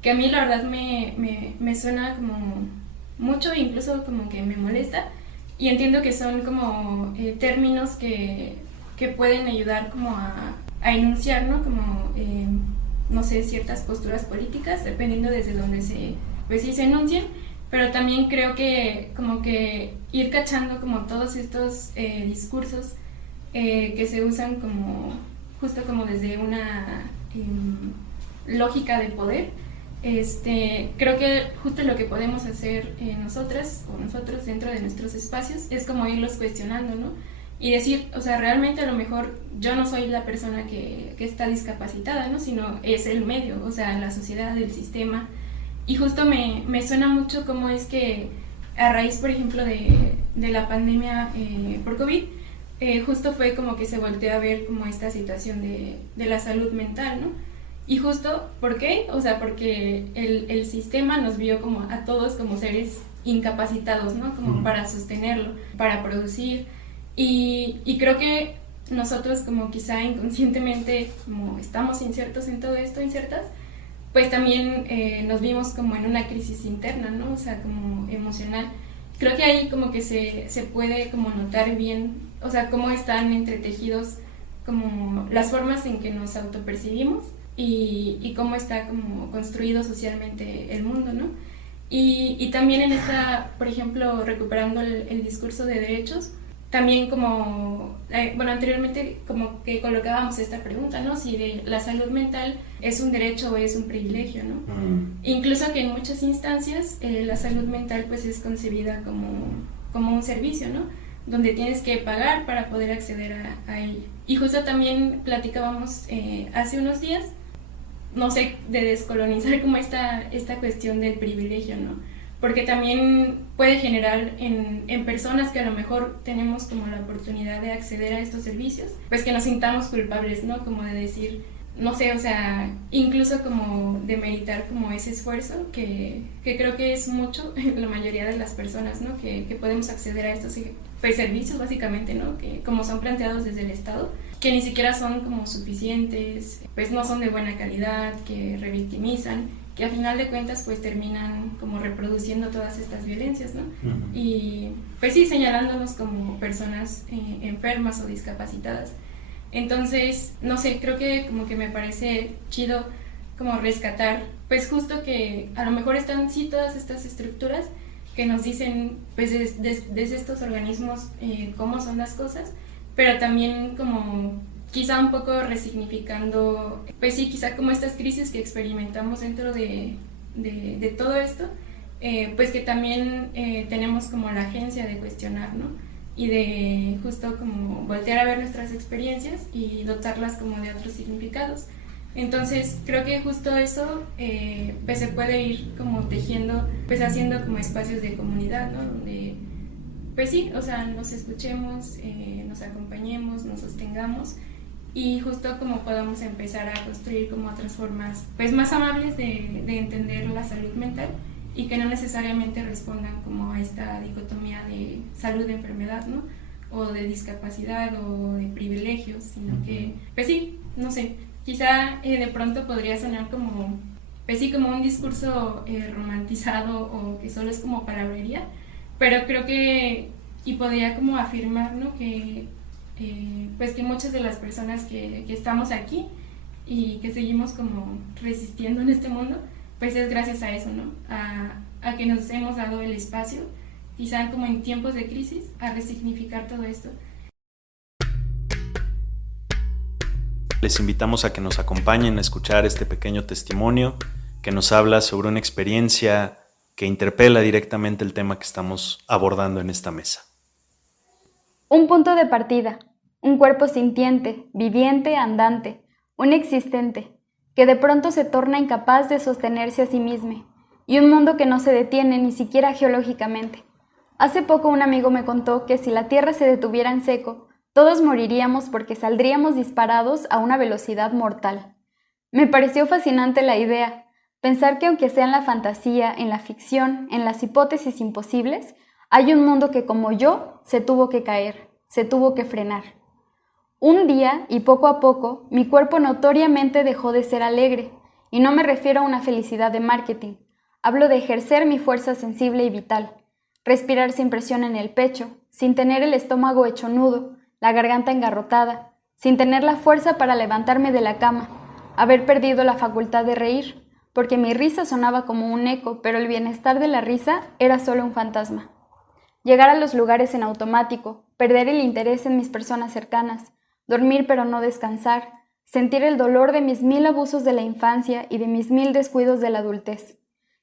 que a mí la verdad me suena como mucho, incluso como que me molesta, y entiendo que son como términos que pueden ayudar como a enunciar, ¿no? Como, no sé, ciertas posturas políticas, dependiendo desde donde pues sí se enuncien, pero también creo que como que ir cachando como todos estos discursos que se usan como justo como desde una lógica de poder. Creo que justo lo que podemos hacer nosotras o nosotros dentro de nuestros espacios es como irlos cuestionando, ¿no? Y decir, o sea, realmente a lo mejor yo no soy la persona que está discapacitada, ¿no? Sino es el medio, o sea, la sociedad, el sistema. Y justo me suena mucho cómo es que a raíz, por ejemplo, de la pandemia por COVID, justo fue como que se volteó a ver como esta situación de la salud mental, ¿no? Y justo, ¿por qué? O sea, porque el sistema nos vio como a todos como seres incapacitados, ¿no? Como para sostenerlo, para producir. Y creo que nosotros como quizá inconscientemente, como estamos insertos en todo esto, insertas, pues también nos vimos como en una crisis interna, ¿no? O sea, como emocional. Creo que ahí como que se puede como notar bien, o sea, cómo están entretejidos como las formas en que nos autopercibimos y cómo está como construido socialmente el mundo, ¿no? Y también en esta, por ejemplo, recuperando el discurso de derechos, también como, bueno, anteriormente como que colocábamos esta pregunta, ¿no? Si la salud mental es un derecho o es un privilegio, ¿no? Incluso que en muchas instancias la salud mental pues es concebida como un servicio, ¿no? Donde tienes que pagar para poder acceder a ella. Y justo también platicábamos hace unos días, no sé, de descolonizar como esta cuestión del privilegio, ¿no? Porque también puede generar en personas que a lo mejor tenemos como la oportunidad de acceder a estos servicios, pues que nos sintamos culpables, ¿no? Como de decir, no sé, o sea, incluso como de meritar como ese esfuerzo que creo que es mucho en la mayoría de las personas, ¿no? Que podemos acceder a estos pues, servicios básicamente, ¿no? Que como son planteados desde el Estado, que ni siquiera son como suficientes, pues no son de buena calidad, que revictimizan, que a final de cuentas pues terminan como reproduciendo todas estas violencias, ¿no? Y pues sí, señalándonos como personas enfermas o discapacitadas. Entonces, no sé, creo que como que me parece chido como rescatar, pues justo que a lo mejor están sí todas estas estructuras que nos dicen pues desde estos organismos cómo son las cosas, pero también como quizá un poco resignificando, pues sí, quizá como estas crisis que experimentamos dentro de todo esto, pues que también tenemos como la agencia de cuestionar, ¿no? Y de justo como voltear a ver nuestras experiencias y dotarlas como de otros significados. Entonces creo que justo eso pues se puede ir como tejiendo, pues haciendo como espacios de comunidad, ¿no? Donde pues sí, o sea, nos escuchemos, nos acompañemos, nos sostengamos y justo como podamos empezar a construir como otras formas pues más amables de entender la salud mental y que no necesariamente respondan como a esta dicotomía de salud-enfermedad, ¿no? O de discapacidad o de privilegios, sino que, pues sí, no sé, quizá de pronto podría sonar como, pues sí, como un discurso romantizado o que solo es como palabrería, pero creo que, y podría como afirmar, ¿no? Que, pues que muchas de las personas que estamos aquí y que seguimos como resistiendo en este mundo, pues es gracias a eso, ¿no? A que nos hemos dado el espacio quizá como en tiempos de crisis, a resignificar todo esto. Les invitamos a que nos acompañen a escuchar este pequeño testimonio que nos habla sobre una experiencia que interpela directamente el tema que estamos abordando en esta mesa. Un punto de partida, un cuerpo sintiente, viviente, andante, un existente, que de pronto se torna incapaz de sostenerse a sí mismo, y un mundo que no se detiene ni siquiera geológicamente. Hace poco un amigo me contó que si la Tierra se detuviera en seco, todos moriríamos porque saldríamos disparados a una velocidad mortal. Me pareció fascinante la idea, pensar que aunque sea en la fantasía, en la ficción, en las hipótesis imposibles, hay un mundo que como yo se tuvo que caer, se tuvo que frenar. Un día, y poco a poco, mi cuerpo notoriamente dejó de ser alegre, y no me refiero a una felicidad de marketing. Hablo de ejercer mi fuerza sensible y vital, respirar sin presión en el pecho, sin tener el estómago hecho nudo, la garganta engarrotada, sin tener la fuerza para levantarme de la cama, haber perdido la facultad de reír, porque mi risa sonaba como un eco, pero el bienestar de la risa era solo un fantasma. Llegar a los lugares en automático, perder el interés en mis personas cercanas, dormir pero no descansar, sentir el dolor de mis 1000 abusos de la infancia y de mis 1000 descuidos de la adultez.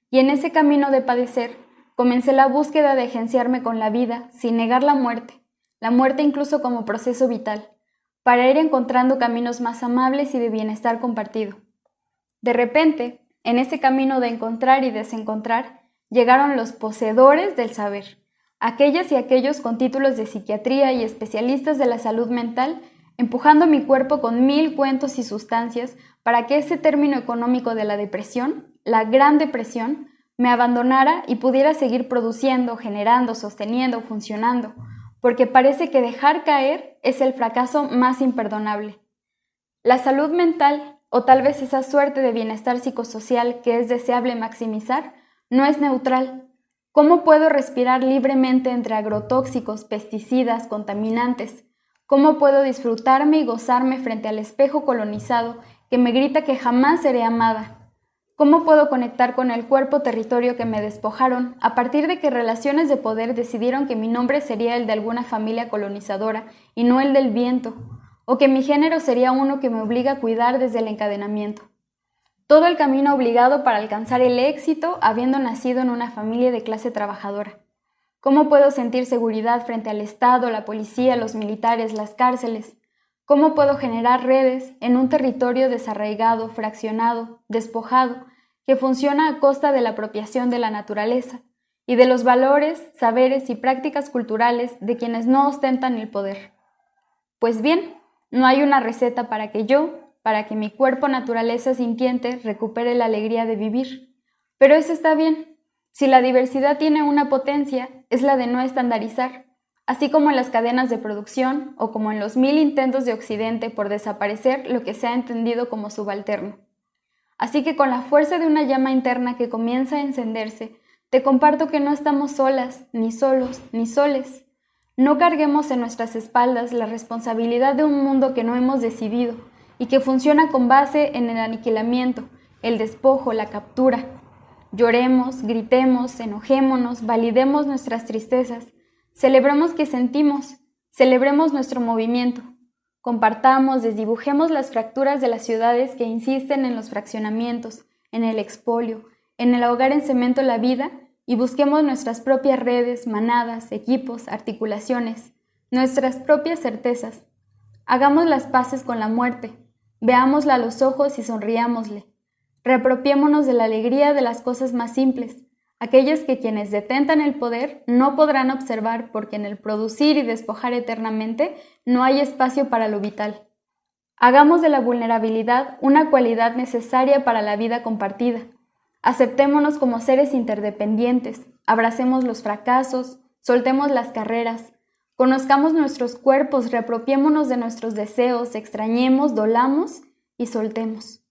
Y en ese camino de padecer, comencé la búsqueda de agenciarme con la vida sin negar la muerte incluso como proceso vital, para ir encontrando caminos más amables y de bienestar compartido. De repente, en ese camino de encontrar y desencontrar, llegaron los poseedores del saber, aquellas y aquellos con títulos de psiquiatría y especialistas de la salud mental, empujando mi cuerpo con 1000 cuentos y sustancias para que ese término económico de la depresión, la Gran Depresión, me abandonara y pudiera seguir produciendo, generando, sosteniendo, funcionando, porque parece que dejar caer es el fracaso más imperdonable. La salud mental, o tal vez esa suerte de bienestar psicosocial que es deseable maximizar, no es neutral. ¿Cómo puedo respirar libremente entre agrotóxicos, pesticidas, contaminantes? ¿Cómo puedo disfrutarme y gozarme frente al espejo colonizado que me grita que jamás seré amada? ¿Cómo puedo conectar con el cuerpo territorio que me despojaron a partir de que relaciones de poder decidieron que mi nombre sería el de alguna familia colonizadora y no el del viento, o que mi género sería uno que me obliga a cuidar desde el encadenamiento? Todo el camino obligado para alcanzar el éxito habiendo nacido en una familia de clase trabajadora. ¿Cómo puedo sentir seguridad frente al Estado, la policía, los militares, las cárceles? ¿Cómo puedo generar redes en un territorio desarraigado, fraccionado, despojado, que funciona a costa de la apropiación de la naturaleza y de los valores, saberes y prácticas culturales de quienes no ostentan el poder? Pues bien, no hay una receta para que mi cuerpo naturaleza sintiente recupere la alegría de vivir. Pero eso está bien. Si la diversidad tiene una potencia, es la de no estandarizar. Así como en las cadenas de producción o como en los 1000 intentos de Occidente por desaparecer lo que se ha entendido como subalterno. Así que con la fuerza de una llama interna que comienza a encenderse, te comparto que no estamos solas, ni solos, ni soles. No carguemos en nuestras espaldas la responsabilidad de un mundo que no hemos decidido y que funciona con base en el aniquilamiento, el despojo, la captura. Lloremos, gritemos, enojémonos, validemos nuestras tristezas. Celebremos que sentimos, celebremos nuestro movimiento, compartamos, desdibujemos las fracturas de las ciudades que insisten en los fraccionamientos, en el expolio, en el ahogar en cemento la vida y busquemos nuestras propias redes, manadas, equipos, articulaciones, nuestras propias certezas. Hagamos las paces con la muerte, veámosla a los ojos y sonriámosle. Reapropiémonos de la alegría de las cosas más simples, aquellas que quienes detentan el poder no podrán observar porque en el producir y despojar eternamente no hay espacio para lo vital. Hagamos de la vulnerabilidad una cualidad necesaria para la vida compartida. Aceptémonos como seres interdependientes, abracemos los fracasos, soltemos las carreras, conozcamos nuestros cuerpos, reapropiémonos de nuestros deseos, extrañemos, dolamos y soltemos.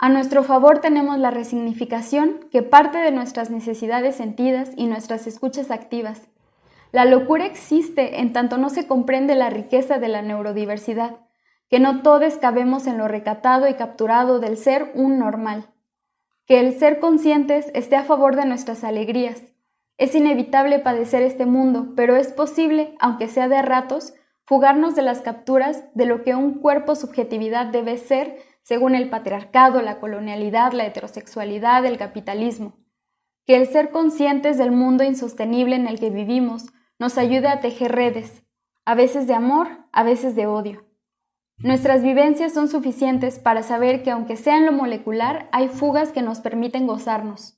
A nuestro favor tenemos la resignificación que parte de nuestras necesidades sentidas y nuestras escuchas activas. La locura existe en tanto no se comprende la riqueza de la neurodiversidad, que no todos cabemos en lo recatado y capturado del ser un normal. Que el ser conscientes esté a favor de nuestras alegrías, Es inevitable padecer este mundo, pero es posible, aunque sea de ratos, fugarnos de las capturas de lo que un cuerpo-subjetividad debe ser según el patriarcado, la colonialidad, la heterosexualidad, el capitalismo. Que el ser conscientes del mundo insostenible en el que vivimos nos ayude a tejer redes, a veces de amor, a veces de odio. Nuestras vivencias son suficientes para saber que aunque sea en lo molecular, hay fugas que nos permiten gozarnos.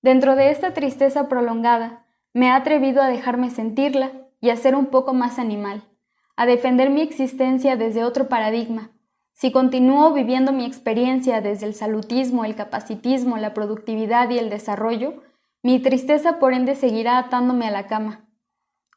Dentro de esta tristeza prolongada, me he atrevido a dejarme sentirla y a ser un poco más animal, a defender mi existencia desde otro paradigma. Si continúo viviendo mi experiencia desde el salutismo, el capacitismo, la productividad y el desarrollo, mi tristeza por ende seguirá atándome a la cama.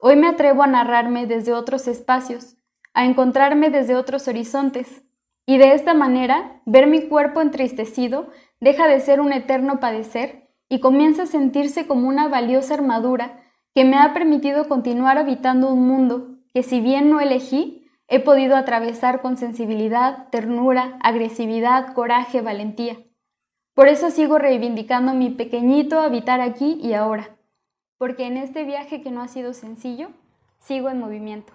Hoy me atrevo a narrarme desde otros espacios, a encontrarme desde otros horizontes, y de esta manera, ver mi cuerpo entristecido deja de ser un eterno padecer y comienza a sentirse como una valiosa armadura que me ha permitido continuar habitando un mundo que, si bien no elegí, he podido atravesar con sensibilidad, ternura, agresividad, coraje, valentía. Por eso sigo reivindicando mi pequeñito habitar aquí y ahora, porque en este viaje que no ha sido sencillo, sigo en movimiento.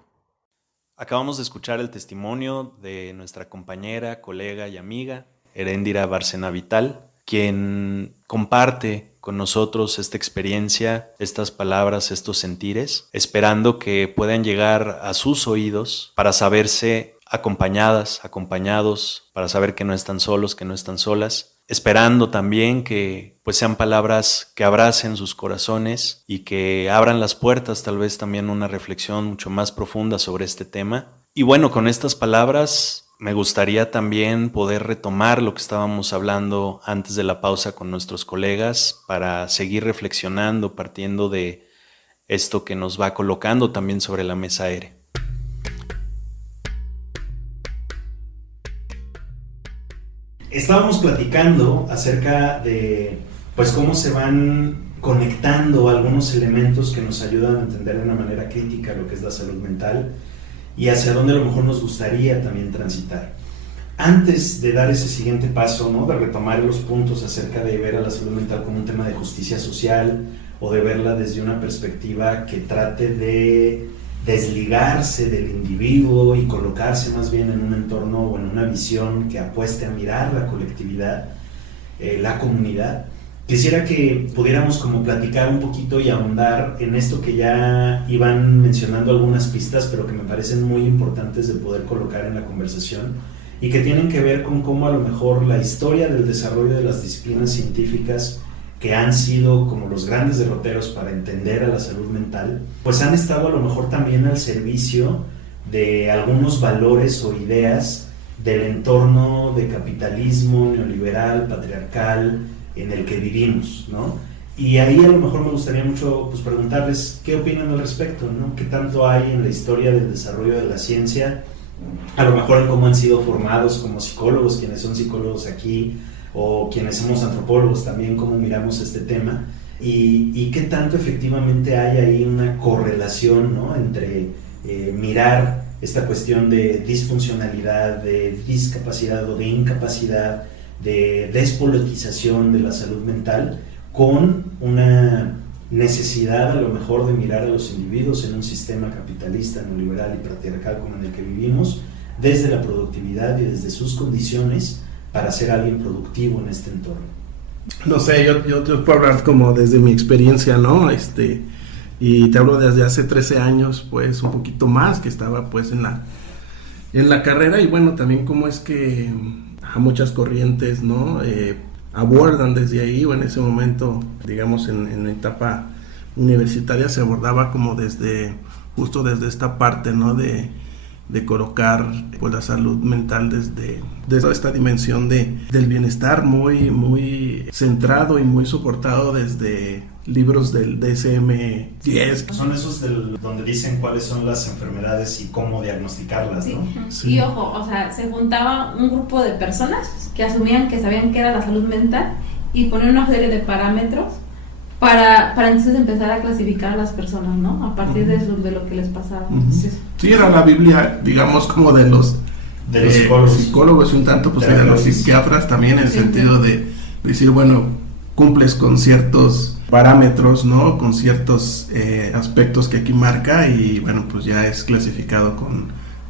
Acabamos de escuchar el testimonio de nuestra compañera, colega y amiga, Heréndira Bárcena Vital, quien comparte con nosotros esta experiencia, estas palabras, estos sentires, esperando que puedan llegar a sus oídos para saberse acompañadas, acompañados, para saber que no están solos, que no están solas, esperando también que pues sean palabras que abracen sus corazones y que abran las puertas tal vez también a una reflexión mucho más profunda sobre este tema. Y bueno, con estas palabras me gustaría también poder retomar lo que estábamos hablando antes de la pausa con nuestros colegas para seguir reflexionando partiendo de esto que nos va colocando también sobre la mesa ERE. Estábamos platicando acerca de pues cómo se van conectando algunos elementos que nos ayudan a entender de una manera crítica lo que es la salud mental y hacia dónde a lo mejor nos gustaría también transitar. Antes de dar ese siguiente paso, ¿no?, de retomar los puntos acerca de ver a la salud mental como un tema de justicia social o de verla desde una perspectiva que trate de desligarse del individuo y colocarse más bien en un entorno o en una visión que apueste a mirar la colectividad, la comunidad, quisiera que pudiéramos como platicar un poquito y ahondar en esto que ya iban mencionando algunas pistas, pero que me parecen muy importantes de poder colocar en la conversación y que tienen que ver con cómo a lo mejor la historia del desarrollo de las disciplinas científicas que han sido como los grandes derroteros para entender a la salud mental, pues han estado a lo mejor también al servicio de algunos valores o ideas del entorno de capitalismo neoliberal, patriarcal, en el que vivimos, ¿no? Y ahí a lo mejor me gustaría mucho pues, preguntarles qué opinan al respecto, ¿no? ¿Qué tanto hay en la historia del desarrollo de la ciencia? A lo mejor en cómo han sido formados como psicólogos, quienes son psicólogos aquí, o quienes somos antropólogos también, cómo miramos este tema, y qué tanto efectivamente hay ahí una correlación, ¿no?, entre mirar esta cuestión de disfuncionalidad, de discapacidad o de incapacidad, de despolitización de la salud mental, con una necesidad a lo mejor de mirar a los individuos en un sistema capitalista, neoliberal y patriarcal como en el que vivimos, desde la productividad y desde sus condiciones para ser alguien productivo en este entorno. No sé, yo puedo hablar como desde mi experiencia, ¿no? Y te hablo desde hace 13 años, pues un poquito más, que estaba pues en la carrera, y bueno, también cómo es que a muchas corrientes, ¿no?, abordan desde ahí, o en ese momento, digamos en la etapa universitaria se abordaba como justo desde esta parte, ¿no?, de colocar pues la salud mental desde esta dimensión del bienestar muy centrado y muy soportado desde libros del DSM-10. Son esos donde dicen cuáles son las enfermedades y cómo diagnosticarlas, ¿no? Sí. Y ojo, o sea, se juntaba un grupo de personas que asumían que sabían qué era la salud mental y ponían una serie de parámetros para entonces empezar a clasificar a las personas, ¿no? A partir de lo que les pasaba. Entonces, sí, era la Biblia, digamos, como de los psicólogos y un tanto pues de los psiquiatras también, en el sentido de decir, bueno, cumples con ciertos parámetros, ¿no? Con ciertos aspectos que aquí marca y bueno, pues ya es clasificado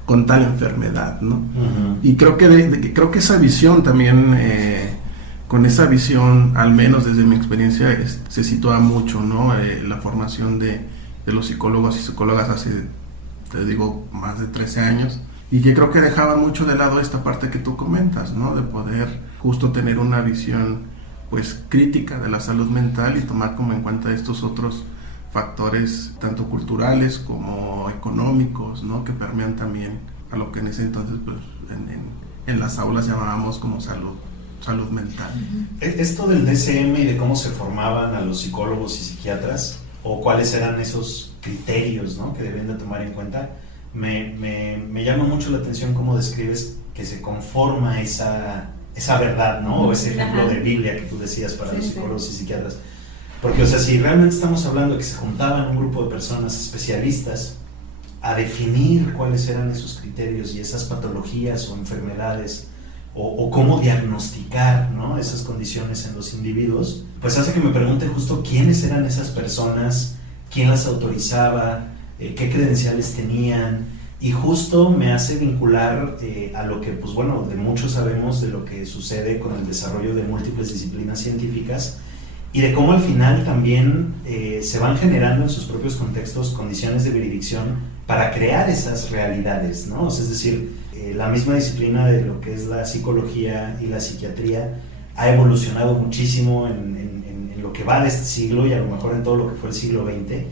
con tal enfermedad, ¿no? Uh-huh. Y creo que creo que esa visión también, con esa visión, al menos desde mi experiencia, se sitúa mucho, ¿no? La formación de los psicólogos y psicólogas hace, te digo, más de 13 años, y que creo que dejaban mucho de lado esta parte que tú comentas, ¿no? De poder justo tener una visión pues crítica de la salud mental y tomar como en cuenta estos otros factores tanto culturales como económicos, ¿no? Que permean también a lo que en ese entonces pues en las aulas llamábamos como salud mental. Esto del DSM y de cómo se formaban a los psicólogos y psiquiatras, o cuáles eran esos criterios, ¿no? Que debían de tomar en cuenta, me llama mucho la atención cómo describes que se conforma esa verdad, ¿no? O ese ejemplo de Biblia que tú decías para los psicólogos y psiquiatras. Porque, o sea, si realmente estamos hablando de que se juntaban un grupo de personas especialistas a definir cuáles eran esos criterios y esas patologías o enfermedades, o cómo diagnosticar, ¿no? Esas condiciones en los individuos, pues hace que me pregunte justo quiénes eran esas personas, quién las autorizaba, qué credenciales tenían, y justo me hace vincular a lo que, pues bueno, de mucho sabemos de lo que sucede con el desarrollo de múltiples disciplinas científicas y de cómo al final también se van generando en sus propios contextos condiciones de jurisdicción para crear esas realidades, ¿no? O sea, es decir, la misma disciplina de lo que es la psicología y la psiquiatría ha evolucionado muchísimo en lo que va de este siglo y a lo mejor en todo lo que fue el siglo XX,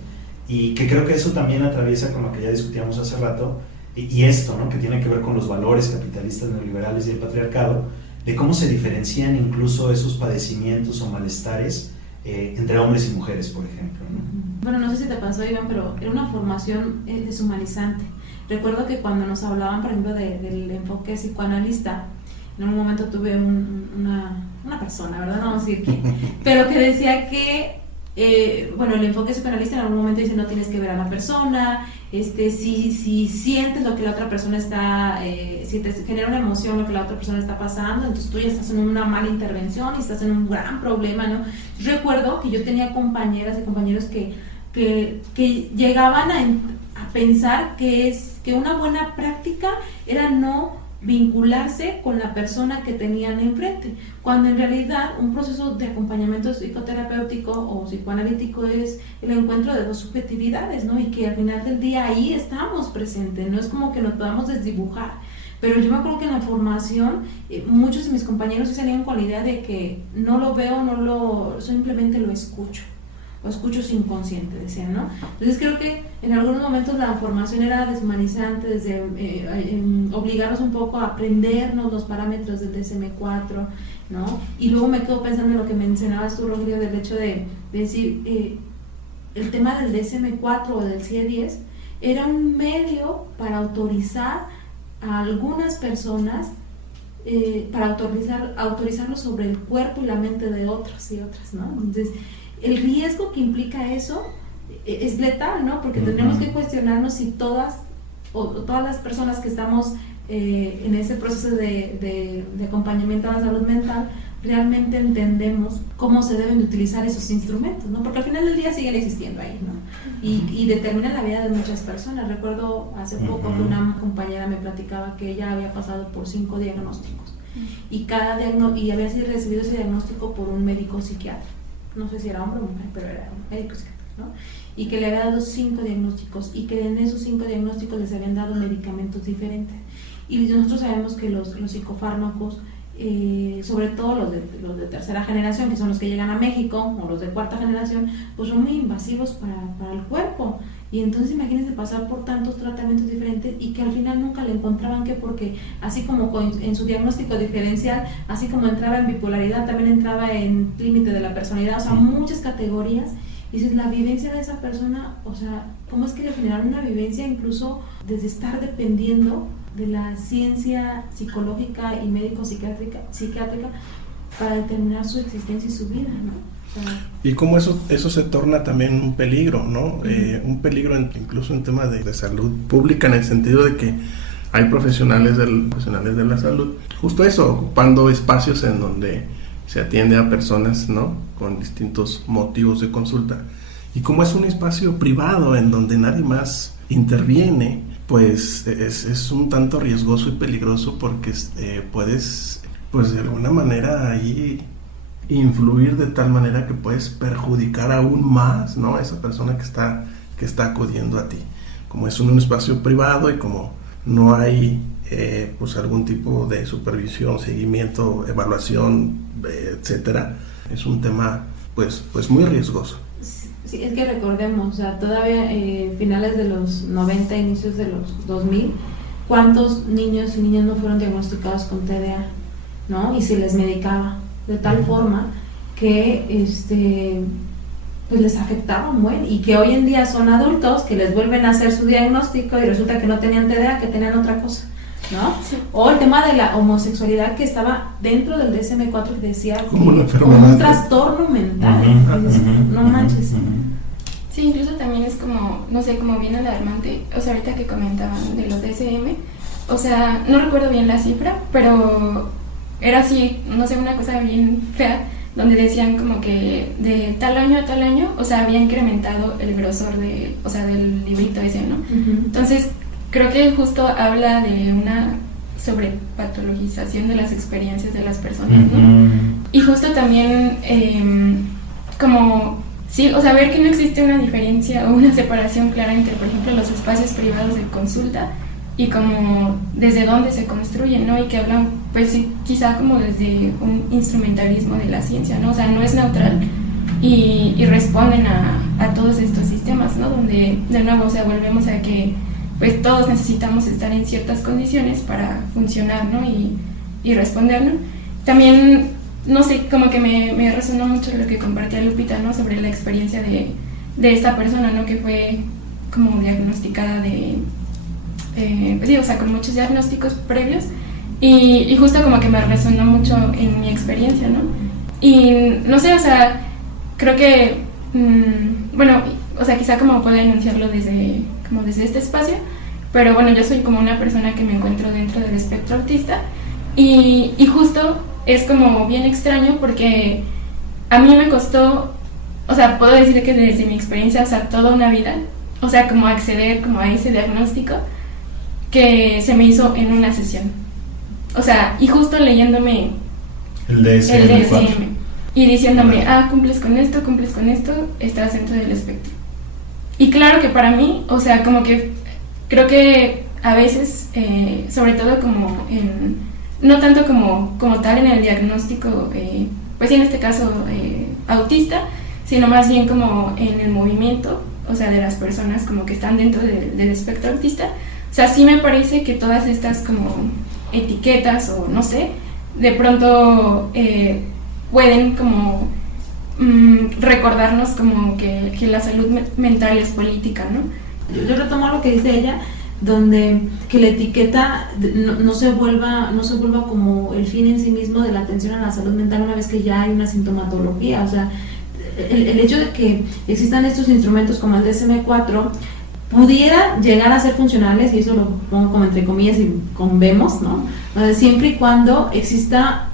y que creo que eso también atraviesa con lo que ya discutíamos hace rato, y esto, ¿no? Que tiene que ver con los valores capitalistas neoliberales y el patriarcado, de cómo se diferencian incluso esos padecimientos o malestares entre hombres y mujeres, por ejemplo, ¿no? Bueno, no sé si te pasó, Iván, pero era una formación deshumanizante. Recuerdo que cuando nos hablaban, por ejemplo, del enfoque psicoanalista, en un momento tuve una persona, ¿verdad? No vamos a decir quién, pero que decía que bueno, el enfoque psicoanalista en algún momento dice no tienes que ver a la persona, si sientes lo que la otra persona está, si te genera una emoción lo que la otra persona está pasando, entonces tú ya estás en una mala intervención y estás en un gran problema, ¿no? Recuerdo que yo tenía compañeras y compañeros que llegaban a pensar que una buena práctica era no vincularse con la persona que tenían enfrente, cuando en realidad un proceso de acompañamiento psicoterapéutico o psicoanalítico es el encuentro de dos subjetividades, ¿no? Y que al final del día ahí estamos presentes, no es como que nos podamos desdibujar. Pero yo me acuerdo que en la formación muchos de mis compañeros se salían con la idea de que no lo veo, simplemente lo escucho sin consciente, decían, ¿no? Entonces creo que en algunos momentos la formación era deshumanizante, desde obligarnos un poco a aprendernos los parámetros del DSM-4, ¿no? Y luego me quedo pensando en lo que mencionabas tú, Rogelio, del hecho de decir, el tema del DSM-4 o del CIE-10 era un medio para autorizar a algunas personas, para autorizarlo sobre el cuerpo y la mente de otros y otras, ¿no? Entonces, el riesgo que implica eso es letal, ¿no? Porque tendremos que cuestionarnos si todas las personas que estamos en ese proceso de acompañamiento a la salud mental realmente entendemos cómo se deben de utilizar esos instrumentos, ¿no? Porque al final del día siguen existiendo ahí, ¿no? Y determinan la vida de muchas personas. Recuerdo hace poco que una compañera me platicaba que ella había pasado por 5 diagnósticos y y había sido recibido ese diagnóstico por un médico psiquiatra. No sé si era hombre o mujer, pero era un médico psiquiatra, ¿no? Y que le había dado 5 diagnósticos y que en esos 5 diagnósticos les habían dado medicamentos diferentes. Y nosotros sabemos que los psicofármacos, sobre todo los de tercera generación, que son los que llegan a México, o los de cuarta generación, pues son muy invasivos para el cuerpo. Y entonces imagínense pasar por tantos tratamientos diferentes y que al final nunca le encontraban que, porque así como en su diagnóstico diferencial, así como entraba en bipolaridad, también entraba en límite de la personalidad, o sea, muchas categorías. Y dices, la vivencia de esa persona, o sea, ¿cómo es que le generaron una vivencia incluso desde estar dependiendo de la ciencia psicológica y médico-psiquiátrica para determinar su existencia y su vida, ¿no? Y cómo eso se torna también un peligro, ¿no? Un peligro incluso en temas de salud pública, en el sentido de que hay profesionales de la salud, justo eso, ocupando espacios en donde se atiende a personas, ¿no?, con distintos motivos de consulta. Y como es un espacio privado en donde nadie más interviene, pues es un tanto riesgoso y peligroso porque puedes, pues de alguna manera ahí influir de tal manera que puedes perjudicar aún más, ¿no?, a esa persona que está acudiendo a ti. Como es un espacio privado y como no hay pues algún tipo de supervisión, seguimiento, evaluación, etcétera, es un tema pues muy riesgoso. Sí, es que recordemos, o sea, todavía finales de los 90, inicios de los 2000, ¿cuántos niños y niñas no fueron diagnosticados con TDA, ¿no? Y se les medicaba de tal forma que pues les afectaba muy, y que hoy en día son adultos que les vuelven a hacer su diagnóstico y resulta que no tenían TDA, que tenían otra cosa, ¿no? Sí. O el tema de la homosexualidad que estaba dentro del DSM-4 que decía como un trastorno mental. No manches. Sí, incluso también es como, no sé, como bien alarmante, o sea, ahorita que comentaban de los DSM, o sea, no recuerdo bien la cifra, pero era así, no sé, una cosa bien fea, donde decían como que de tal año a tal año, o sea, había incrementado el grosor del librito ese, ¿no? Entonces, creo que justo habla de una sobrepatologización de las experiencias de las personas, ¿no? Y justo también, como, sí, o sea, ver que no existe una diferencia o una separación clara entre, por ejemplo, los espacios privados de consulta y como desde dónde se construyen, ¿no? Y que hablan, pues sí, quizá como desde un instrumentalismo de la ciencia, ¿no? O sea, no es neutral y responden a todos estos sistemas, ¿no? Donde, de nuevo, o sea, volvemos a que pues todos necesitamos estar en ciertas condiciones para funcionar, ¿no? Y responder, ¿no? También, no sé, como que me resonó mucho lo que compartía Lupita, ¿no? Sobre la experiencia de esta persona, ¿no? Que fue como diagnosticada pues sí, o sea, con muchos diagnósticos previos y justo como que me resonó mucho en mi experiencia, ¿no? Y no sé, o sea, creo que, bueno, o sea, quizá como puedo enunciarlo desde este espacio, pero bueno, yo soy como una persona que me encuentro dentro del espectro autista y justo es como bien extraño porque a mí me costó, o sea, puedo decir que desde mi experiencia, o sea, toda una vida, o sea, como acceder como a ese diagnóstico que se me hizo en una sesión, o sea, y justo leyéndome el DSM y diciéndome, cumples con esto, estás dentro del espectro. Y claro que para mí, o sea, como que creo que a veces, sobre todo como no tanto como tal en el diagnóstico, pues en este caso autista, sino más bien como en el movimiento, o sea, de las personas como que están dentro del espectro autista. O sea, sí me parece que todas estas como etiquetas o no sé, de pronto pueden como recordarnos como que la salud mental es política, ¿no? Yo retomo lo que dice ella, donde que la etiqueta no se vuelva como el fin en sí mismo de la atención a la salud mental una vez que ya hay una sintomatología. O sea, el hecho de que existan estos instrumentos como el DSM-4 pudiera llegar a ser funcionales, y eso lo pongo como entre comillas y con vemos, ¿no? Siempre y cuando exista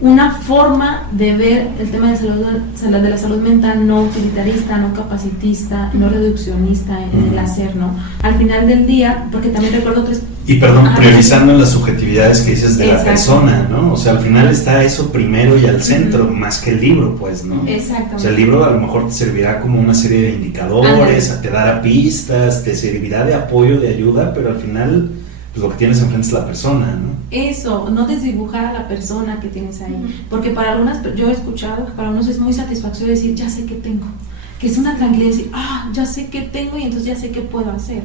una forma de ver el tema de la salud mental no utilitarista, no capacitista, no reduccionista en el hacer, ¿no? Al final del día, porque también recuerdo tres... Y perdón, priorizando las subjetividades que dices de la persona, ¿no? O sea, al final está eso primero y al centro, más que el libro, pues, ¿no? Exactamente. O sea, el libro a lo mejor te servirá como una serie de indicadores, te dará pistas, te servirá de apoyo, de ayuda, pero al final... pues lo que tienes enfrente es la persona, ¿no? Eso, no desdibujar a la persona que tienes ahí, porque para algunas, yo he escuchado, para unos es muy satisfactorio decir, ya sé qué tengo, que es una tranquilidad decir, ya sé qué tengo y entonces ya sé qué puedo hacer.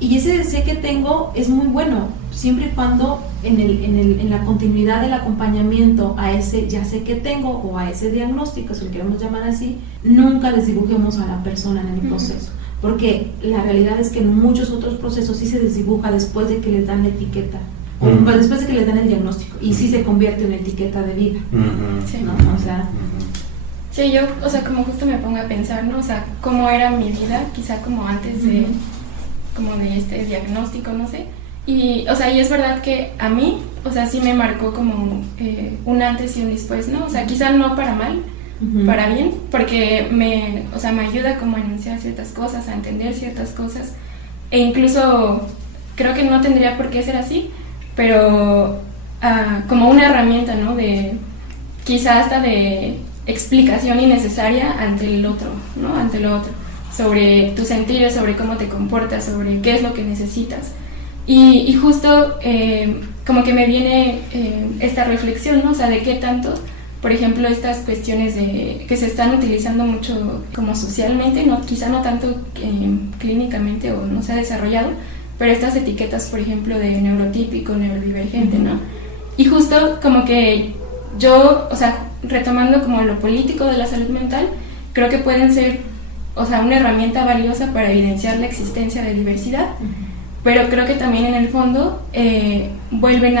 Y ese sé que tengo es muy bueno, siempre y cuando en la continuidad del acompañamiento a ese ya sé que tengo o a ese diagnóstico, si lo queremos llamar así, nunca desdibujemos a la persona en el proceso. Porque la realidad es que en muchos otros procesos sí se desdibuja después de que les dan la etiqueta, o después de que les dan el diagnóstico, y sí se convierte en etiqueta de vida. Sí. ¿No? O sea, sí, yo, o sea, como justo me pongo a pensar, ¿no? O sea, cómo era mi vida, quizá como antes de este diagnóstico, no sé. Y, o sea, y es verdad que a mí, o sea, sí me marcó como un antes y un después, ¿no? O sea, quizá no para mal, para bien, porque o sea, me ayuda como a enunciar ciertas cosas, a entender ciertas cosas, e incluso creo que no tendría por qué ser así, pero como una herramienta, ¿no? De quizá hasta de explicación innecesaria ante el otro, ¿no? Ante lo otro, sobre tus sentidos, sobre cómo te comportas, sobre qué es lo que necesitas. Y justo como que me viene esta reflexión, ¿no? O sea, de qué tanto, por ejemplo, estas cuestiones que se están utilizando mucho como socialmente, no, quizá no tanto clínicamente o no se ha desarrollado, pero estas etiquetas, por ejemplo, de neurotípico, neurodivergente, ¿no? Y justo como que yo, o sea, retomando como lo político de la salud mental, creo que pueden ser, o sea, una herramienta valiosa para evidenciar la existencia de diversidad, pero creo que también en el fondo vuelven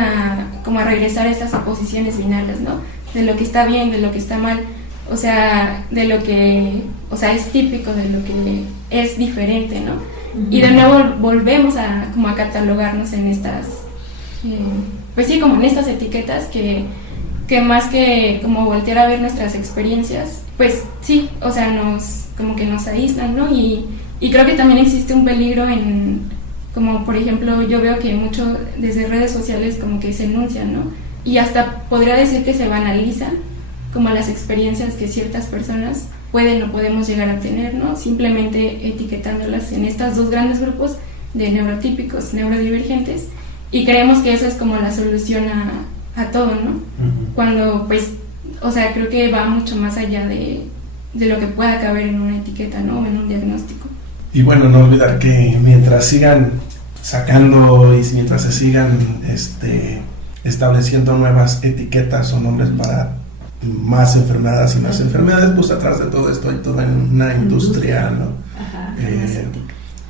como a regresar a estas oposiciones binarias, ¿no? De lo que está bien, de lo que está mal, o sea, de lo que, o sea, es típico, de lo que es diferente, ¿no? Y de nuevo volvemos como a catalogarnos en estas, pues sí, como en estas etiquetas que más que como voltear a ver nuestras experiencias, pues sí, o sea, como que nos aíslan, ¿no? Y creo que también existe un peligro como por ejemplo, yo veo que mucho desde redes sociales como que se enuncian, ¿no? Y hasta podría decir que se banalizan como las experiencias que ciertas personas pueden o podemos llegar a tener, ¿no? Simplemente etiquetándolas en estos dos grandes grupos de neurotípicos, neurodivergentes, y creemos que eso es como la solución a todo, ¿no? Cuando, pues, o sea, creo que va mucho más allá de lo que pueda caber en una etiqueta, ¿no? O en un diagnóstico. Y bueno, no olvidar que mientras sigan sacando y mientras se sigan estableciendo nuevas etiquetas o nombres para más enfermedades y más enfermedades, pues atrás de todo esto hay toda una industria, ¿no?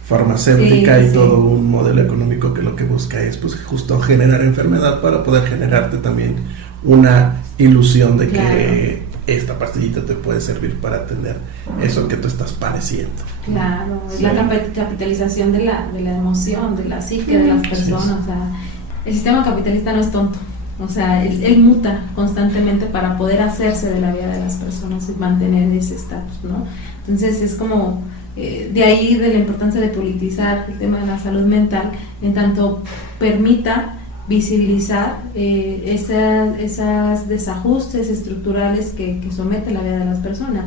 Farmacéutica y todo un modelo económico que lo que busca es pues justo generar enfermedad para poder generarte también una ilusión de que esta pastillita te puede servir para atender eso que tú estás padeciendo. Claro, la capitalización de la emoción, de la psique de las personas, o sea, el sistema capitalista no es tonto. O sea, él muta constantemente para poder hacerse de la vida de las personas y mantener ese estatus, ¿no? Entonces es como, de ahí de la importancia de politizar el tema de la salud mental, en tanto permita visibilizar esas desajustes estructurales que someten la vida de las personas.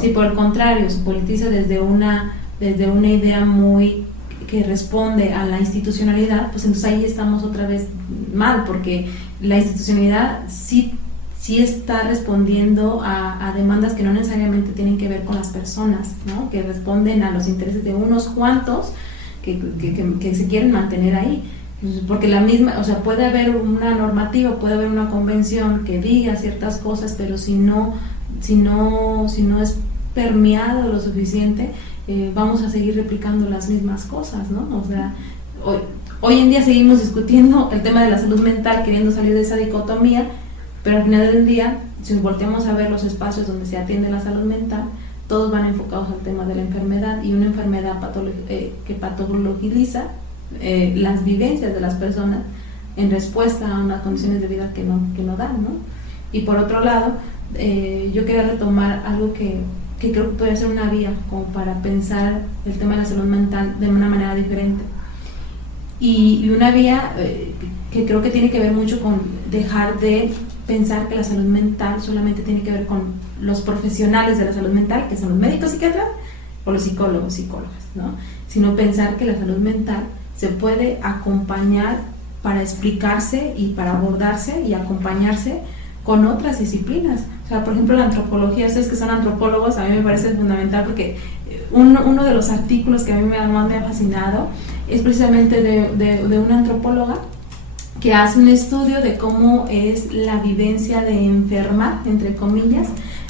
Si por el contrario se politiza desde una idea muy que responde a la institucionalidad, pues entonces ahí estamos otra vez mal, porque la institucionalidad sí está respondiendo a demandas que no necesariamente tienen que ver con las personas, ¿no? Que responden a los intereses de unos cuantos que se quieren mantener ahí. Porque la misma, o sea, puede haber una normativa, puede haber una convención que diga ciertas cosas, pero si no es permeado lo suficiente, vamos a seguir replicando las mismas cosas, ¿no? O sea, hoy en día seguimos discutiendo el tema de la salud mental, queriendo salir de esa dicotomía, pero al final del día, si volteamos a ver los espacios donde se atiende la salud mental, todos van enfocados al tema de la enfermedad, y una enfermedad que patologiza las vivencias de las personas en respuesta a unas condiciones de vida que no dan, ¿no? Y por otro lado, yo quería retomar algo que creo que puede ser una vía como para pensar el tema de la salud mental de una manera diferente, y una vía que creo que tiene que ver mucho con dejar de pensar que la salud mental solamente tiene que ver con los profesionales de la salud mental, que son los médicos psiquiatras o los psicólogos, psicólogas, ¿no? Sino pensar que la salud mental se puede acompañar para explicarse y para abordarse y acompañarse con otras disciplinas. O sea, por ejemplo, la antropología, ustedes que son antropólogos, a mí me parece fundamental, porque uno de los artículos que a mí más me ha fascinado es precisamente de una antropóloga que hace un estudio de cómo es la vivencia de enfermar, entre comillas,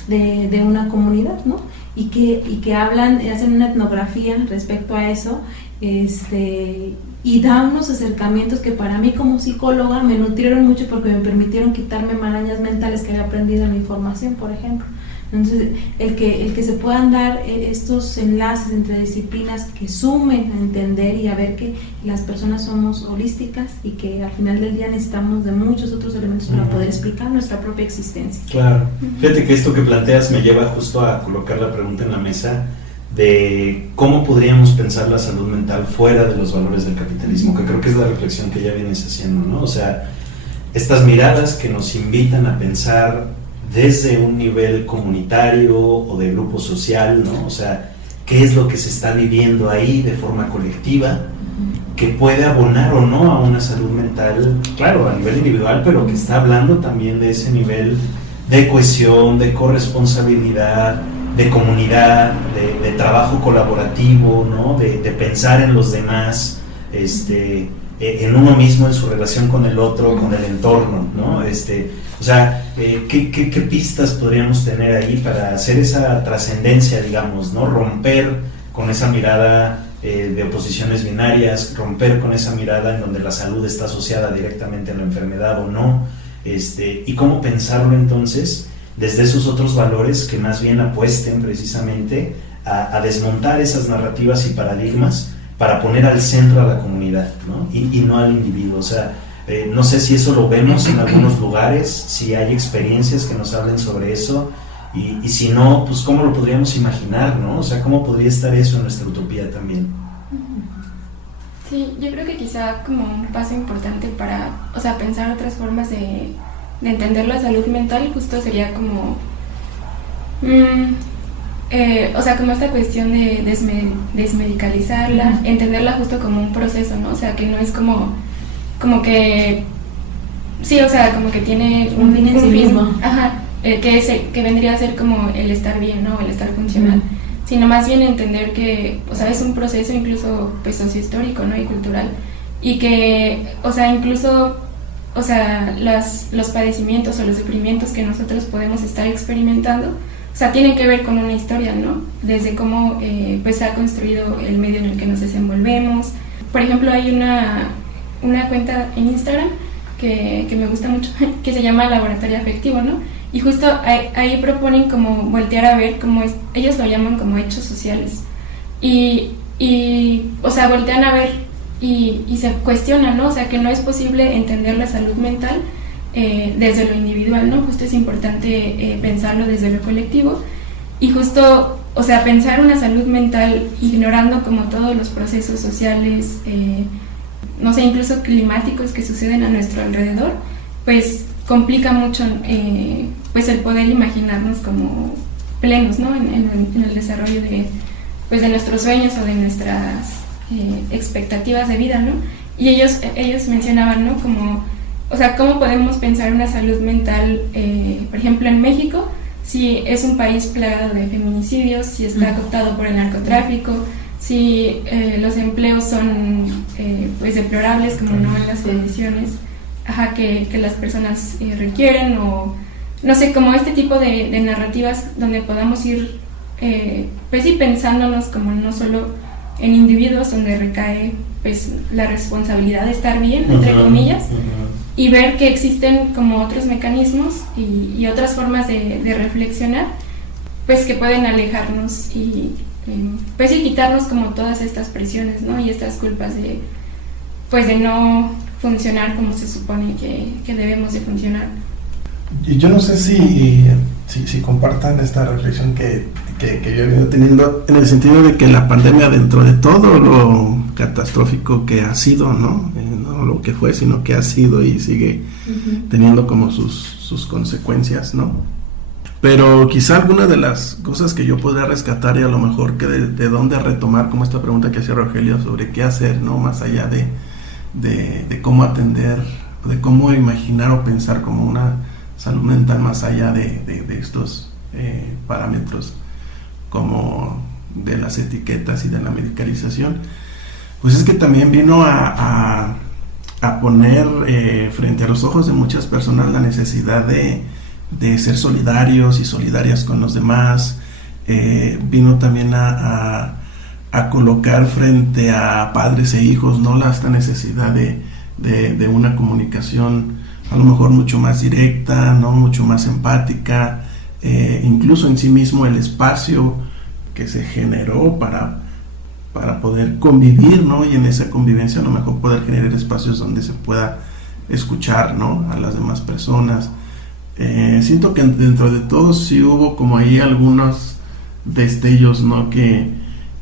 de una comunidad, ¿no? Y que hacen una etnografía respecto a eso, y da unos acercamientos que para mí como psicóloga me nutrieron mucho, porque me permitieron quitarme marañas mentales que había aprendido en mi formación, por ejemplo, Entonces, el que se puedan dar estos enlaces entre disciplinas que sumen a entender y a ver que las personas somos holísticas y que al final del día necesitamos de muchos otros elementos para poder explicar nuestra propia existencia. Claro. Fíjate que esto que planteas me lleva justo a colocar la pregunta en la mesa de cómo podríamos pensar la salud mental fuera de los valores del capitalismo, que creo que es la reflexión que ya vienes haciendo, ¿no? O sea, estas miradas que nos invitan a pensar desde un nivel comunitario o de grupo social, ¿no? O sea, qué es lo que se está viviendo ahí de forma colectiva, que puede abonar o no a una salud mental, claro, a nivel individual, pero que está hablando también de ese nivel de cohesión, de corresponsabilidad, de comunidad, de trabajo colaborativo, ¿no? De pensar en los demás, en uno mismo, en su relación con el otro, con el entorno, ¿no? O sea, ¿qué pistas podríamos tener ahí para hacer esa trascendencia, digamos, ¿no? Romper con esa mirada de oposiciones binarias, romper con esa mirada en donde la salud está asociada directamente a la enfermedad o no, y cómo pensarlo entonces desde esos otros valores que más bien apuesten precisamente a desmontar esas narrativas y paradigmas para poner al centro a la comunidad, ¿no? Y no al individuo. O sea, no sé si eso lo vemos en algunos lugares, si hay experiencias que nos hablen sobre eso, y si no, pues cómo lo podríamos imaginar, ¿no? O sea, cómo podría estar eso en nuestra utopía también. Sí, yo creo que quizá como un paso importante para, o sea, pensar otras formas de entender la salud mental justo sería como, o sea, como esta cuestión de desmedicalizarla, entenderla justo como un proceso, ¿no? O sea, que no es como que, sí, o sea, como que tiene un fin en sí mismo. Ajá, que vendría a ser como el estar bien, ¿no? El estar funcional. Sino más bien entender que, o sea, es un proceso incluso pues sociohistórico, ¿no? Y cultural, y que, o sea, incluso, o sea, los padecimientos o los sufrimientos que nosotros podemos estar experimentando, o sea, tienen que ver con una historia, ¿no? Desde cómo pues se ha construido el medio en el que nos desenvolvemos. Por ejemplo, hay una cuenta en Instagram que me gusta mucho, que se llama Laboratorio Afectivo, ¿no? Y justo ahí proponen como voltear a ver cómo ellos lo llaman como hechos sociales. Y o sea, voltean a ver y se cuestionan, ¿no? O sea, que no es posible entender la salud mental desde lo individual, ¿no? Justo es importante pensarlo desde lo colectivo. Y justo, o sea, pensar una salud mental ignorando como todos los procesos sociales, no sé, incluso climáticos que suceden a nuestro alrededor, pues complica mucho pues el poder imaginarnos como plenos, ¿no? En el desarrollo de nuestros sueños o de nuestras expectativas de vida, ¿no? Y ellos mencionaban, ¿no? Como, o sea, cómo podemos pensar una salud mental, por ejemplo, en México, si es un país plagado de feminicidios, si está cooptado por el narcotráfico, si los empleos son pues deplorables, como no en las condiciones que las personas requieren, o no sé, como este tipo de narrativas donde podamos ir pues sí pensándonos como no solo en individuos, donde recae pues la responsabilidad de estar bien, entre comillas, y ver que existen como otros mecanismos y otras formas de reflexionar, pues que pueden alejarnos y pues sí quitarnos como todas estas presiones, ¿no? Y estas culpas de no funcionar como se supone que debemos de funcionar. Y yo no sé si compartan esta reflexión que yo he venido teniendo, en el sentido de que la pandemia, dentro de todo lo catastrófico que ha sido, ¿no? No lo que fue, sino que ha sido y sigue teniendo como sus consecuencias, ¿no? Pero quizá alguna de las cosas que yo podría rescatar, y a lo mejor que de dónde retomar, como esta pregunta que hacía Rogelio sobre qué hacer, ¿no? Más allá de cómo atender, de cómo imaginar o pensar como una salud mental más allá de estos parámetros como de las etiquetas y de la medicalización, pues es que también vino a poner frente a los ojos de muchas personas la necesidad de ser solidarios y solidarias con los demás. Vino también a colocar frente a padres e hijos, ¿no? Esta necesidad de una comunicación a lo mejor mucho más directa, ¿no? Mucho más empática, incluso en sí mismo el espacio que se generó para poder convivir, ¿no? Y en esa convivencia a lo mejor poder generar espacios donde se pueda escuchar, ¿no? A las demás personas. Siento que dentro de todo sí hubo como ahí algunos destellos, ¿no? Que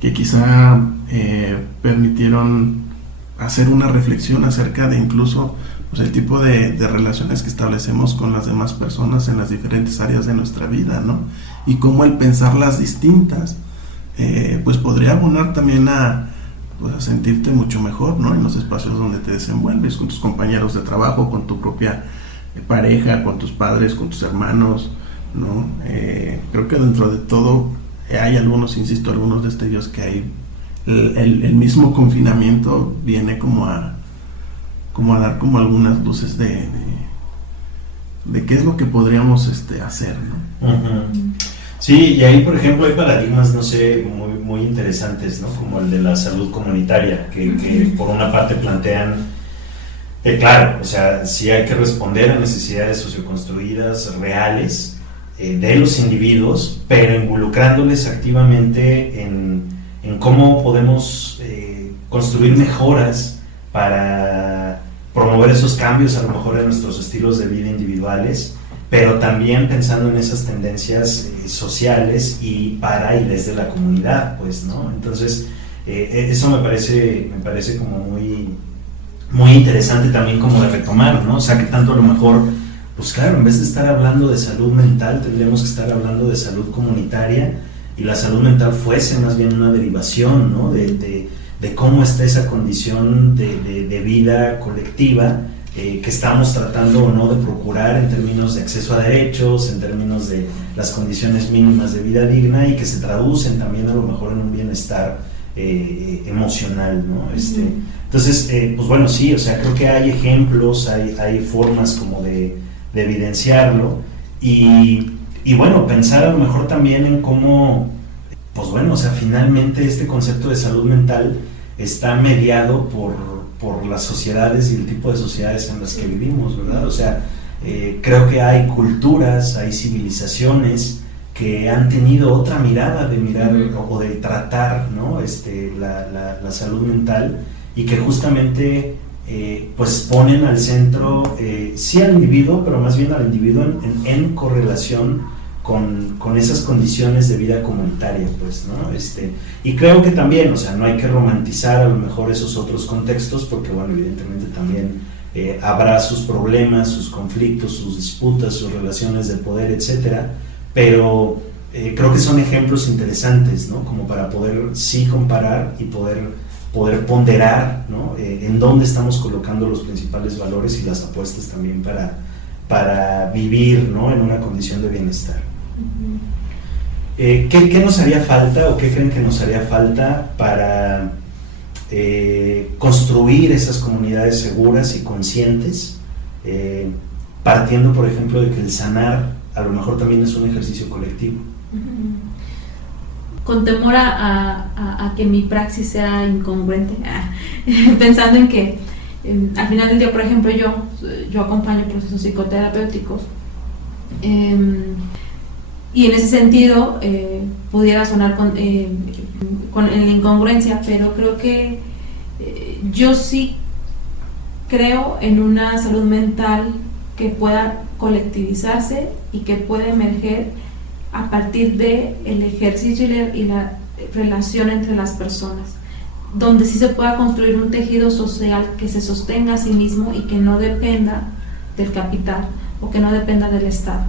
quizá permitieron hacer una reflexión acerca de incluso pues, el tipo de relaciones que establecemos con las demás personas en las diferentes áreas de nuestra vida, ¿no? Y cómo el pensarlas distintas pues podría abonar también a sentirte mucho mejor, ¿no? En los espacios donde te desenvuelves, con tus compañeros de trabajo, con tu propia pareja, con tus padres, con tus hermanos, ¿no? Creo que dentro de todo hay algunos destellos que hay. El mismo confinamiento viene como a dar como algunas luces de qué es lo que podríamos hacer, ¿no? Uh-huh. Sí, y ahí por ejemplo hay paradigmas, no sé, muy interesantes, ¿no? Como el de la salud comunitaria, que por una parte plantean, claro, o sea, sí hay que responder a necesidades socioconstruidas reales de los individuos, pero involucrándoles activamente en cómo podemos construir mejoras para promover esos cambios a lo mejor en nuestros estilos de vida individuales, pero también pensando en esas tendencias sociales y desde la comunidad, pues, ¿no? Entonces, eso me parece como muy interesante también como de retomar, ¿no? O sea, que tanto a lo mejor, pues claro, en vez de estar hablando de salud mental, tendríamos que estar hablando de salud comunitaria, y la salud mental fuese más bien una derivación, ¿no? de cómo está esa condición de vida colectiva que estamos tratando o no de procurar en términos de acceso a derechos, en términos de las condiciones mínimas de vida digna, y que se traducen también a lo mejor en un bienestar emocional, ¿no? Entonces, pues bueno, sí, o sea, creo que hay ejemplos, hay formas como de evidenciarlo, y bueno, pensar a lo mejor también en cómo, pues bueno, o sea, finalmente este concepto de salud mental está mediado por las sociedades y el tipo de sociedades en las que vivimos, ¿verdad? O sea, creo que hay culturas, hay civilizaciones que han tenido otra mirada de mirar o de tratar, ¿no? La salud mental, y que justamente pues ponen al centro sí al individuo, pero más bien al individuo en correlación con esas condiciones de vida comunitaria, pues, ¿no? Y creo que también, o sea, no hay que romantizar a lo mejor esos otros contextos, porque bueno, evidentemente también habrá sus problemas, sus conflictos, sus disputas, sus relaciones de poder, etcétera, pero creo que son ejemplos interesantes, ¿no? Como para poder sí comparar y poder ponderar, ¿no? En dónde estamos colocando los principales valores y las apuestas también para vivir, ¿no? En una condición de bienestar. ¿Qué nos haría falta, o qué creen que nos haría falta para construir esas comunidades seguras y conscientes, partiendo por ejemplo de que el sanar a lo mejor también es un ejercicio colectivo? Con temor a que mi praxis sea incongruente, pensando en que al final del día, por ejemplo, yo acompaño procesos psicoterapéuticos, y en ese sentido pudiera sonar con la incongruencia, pero creo que yo sí creo en una salud mental que pueda colectivizarse y que pueda emerger a partir de el ejercicio y la relación entre las personas, donde sí se pueda construir un tejido social que se sostenga a sí mismo y que no dependa del capital o que no dependa del Estado.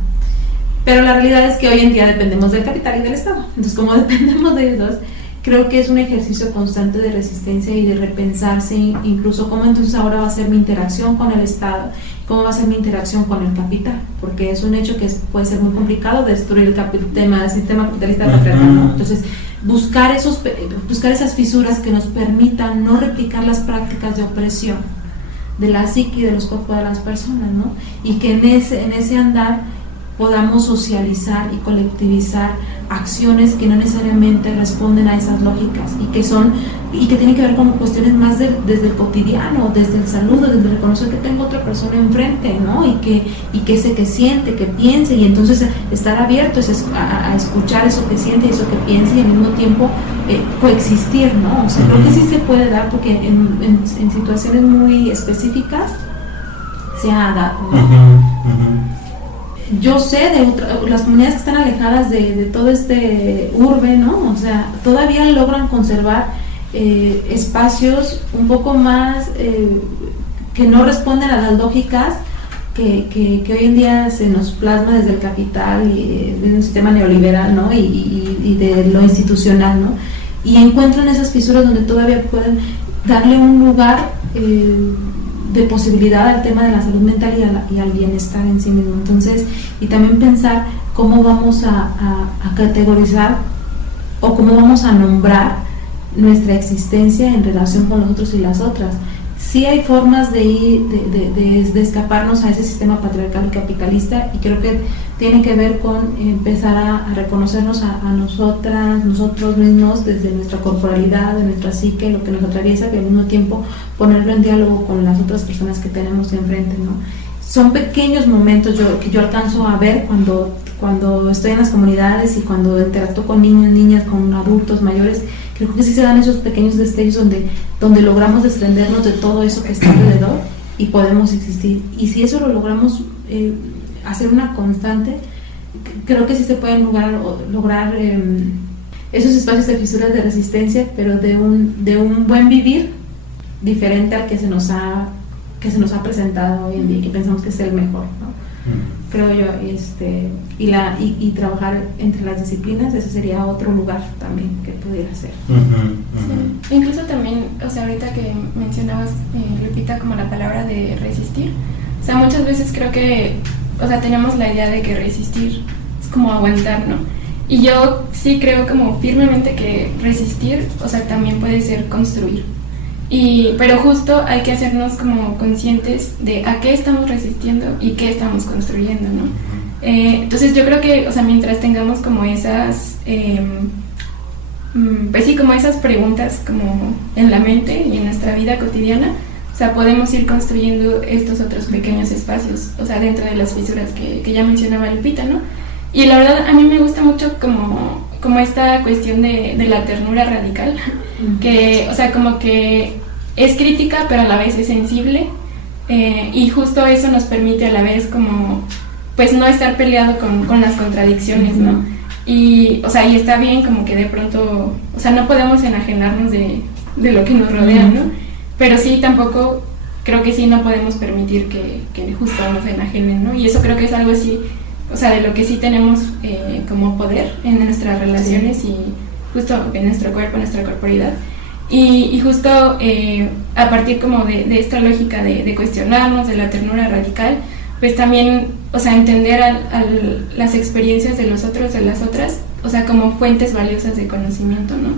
Pero la realidad es que hoy en día dependemos del capital y del Estado. Entonces, como dependemos de ellos, creo que es un ejercicio constante de resistencia y de repensarse incluso cómo entonces ahora va a ser mi interacción con el Estado, cómo va a ser mi interacción con el capital, porque es un hecho que puede ser muy complicado destruir el sistema capitalista patriarcal, ¿no? Entonces, buscar esas fisuras que nos permitan no replicar las prácticas de opresión de la psique y de los cuerpos de las personas, ¿no? Y que en ese andar podamos socializar y colectivizar acciones que no necesariamente responden a esas lógicas y que tienen que ver con cuestiones más desde el cotidiano, desde el saludo, desde el reconocer que tengo otra persona enfrente, ¿no? Y que sé que siente, que piense, y entonces estar abiertos a escuchar eso que siente y eso que piensa, y al mismo tiempo coexistir, ¿no? O sea, creo que sí se puede dar, porque en situaciones muy específicas se ha dado, ¿no? Yo sé de las comunidades que están alejadas de todo este urbe, ¿no? O sea, todavía logran conservar espacios un poco más que no responden a las lógicas que hoy en día se nos plasma desde el capital y de un sistema neoliberal, ¿no? Y de lo institucional, ¿no? Y encuentran esas fisuras donde todavía pueden darle un lugar de posibilidad al tema de la salud mental y al bienestar en sí mismo. Entonces, y también pensar cómo vamos a categorizar o cómo vamos a nombrar nuestra existencia en relación con los otros y las otras. Sí hay formas de escaparnos a ese sistema patriarcal y capitalista, y creo que tiene que ver con empezar a reconocernos a nosotros mismos desde nuestra corporalidad, de nuestra psique, lo que nos atraviesa, y al mismo tiempo ponerlo en diálogo con las otras personas que tenemos enfrente, ¿no? Son pequeños momentos que yo alcanzo a ver cuando estoy en las comunidades y cuando interactúo con niños, niñas, con adultos mayores. Creo que sí se dan esos pequeños destellos donde logramos desprendernos de todo eso que está alrededor y podemos existir. Y si eso lo logramos hacer una constante, creo que sí se pueden lograr esos espacios de fisuras de resistencia, pero de un buen vivir diferente al que se nos ha presentado hoy en día, que pensamos que es el mejor, ¿no? Creo yo, y trabajar entre las disciplinas, ese sería otro lugar también que pudiera ser. Sí. Incluso también, o sea, ahorita que mencionabas, Lupita, como la palabra de resistir, o sea, muchas veces creo que, o sea, tenemos la idea de que resistir es como aguantar, ¿no? Y yo sí creo como firmemente que resistir, o sea, también puede ser construir. Pero justo hay que hacernos como conscientes de a qué estamos resistiendo y qué estamos construyendo, ¿no? Entonces yo creo que, o sea, mientras tengamos como esas, pues sí, como esas preguntas como en la mente y en nuestra vida cotidiana, o sea, podemos ir construyendo estos otros pequeños espacios, o sea, dentro de las fisuras que ya mencionaba Lupita, ¿no? Y la verdad a mí me gusta mucho como esta cuestión de la ternura radical, que, o sea, como que es crítica pero a la vez es sensible, y justo eso nos permite a la vez como, pues, no estar peleado con las contradicciones, ¿no? Y, o sea, y está bien como que de pronto, o sea, no podemos enajenarnos de lo que nos rodea, ¿no? Pero sí, tampoco, creo que sí no podemos permitir que justo nos enajenen, ¿no? Y eso creo que es algo así, o sea, de lo que sí tenemos como poder en nuestras relaciones y justo en nuestro cuerpo, en nuestra corporidad. Y justo a partir como de esta lógica de cuestionarnos, de la ternura radical, pues también, o sea, entender las experiencias de los otros, de las otras, o sea, como fuentes valiosas de conocimiento, ¿no?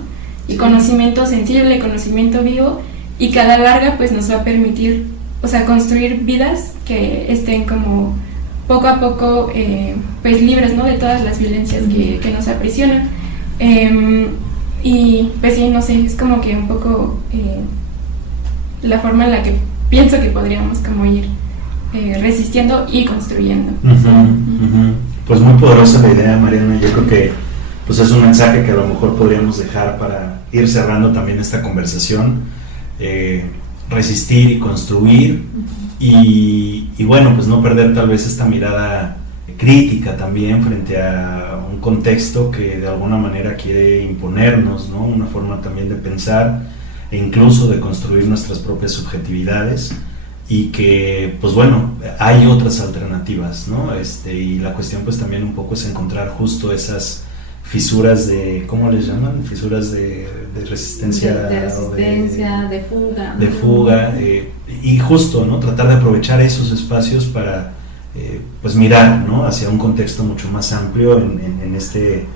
Y conocimiento sensible, conocimiento vivo, y que a la larga pues nos va a permitir, o sea, construir vidas que estén como poco a poco pues libres, ¿no? De todas las violencias que nos aprisionan. Y pues sí, no sé, es como que un poco la forma en la que pienso que podríamos como ir resistiendo y construyendo. Pues muy poderosa la idea, Mariana. Yo creo que pues es un mensaje que a lo mejor podríamos dejar para ir cerrando también esta conversación. Resistir y construir, y bueno, pues no perder tal vez esta mirada crítica también frente a un contexto que de alguna manera quiere imponernos, ¿no? Una forma también de pensar e incluso de construir nuestras propias subjetividades, y que pues bueno, hay otras alternativas, ¿no? Y la cuestión pues también un poco es encontrar justo esas fisuras de, ¿cómo les llaman? Fisuras de resistencia. De resistencia, de fuga. De fuga, y justo, ¿no? Tratar de aprovechar esos espacios para pues mirar, ¿no? Hacia un contexto mucho más amplio en este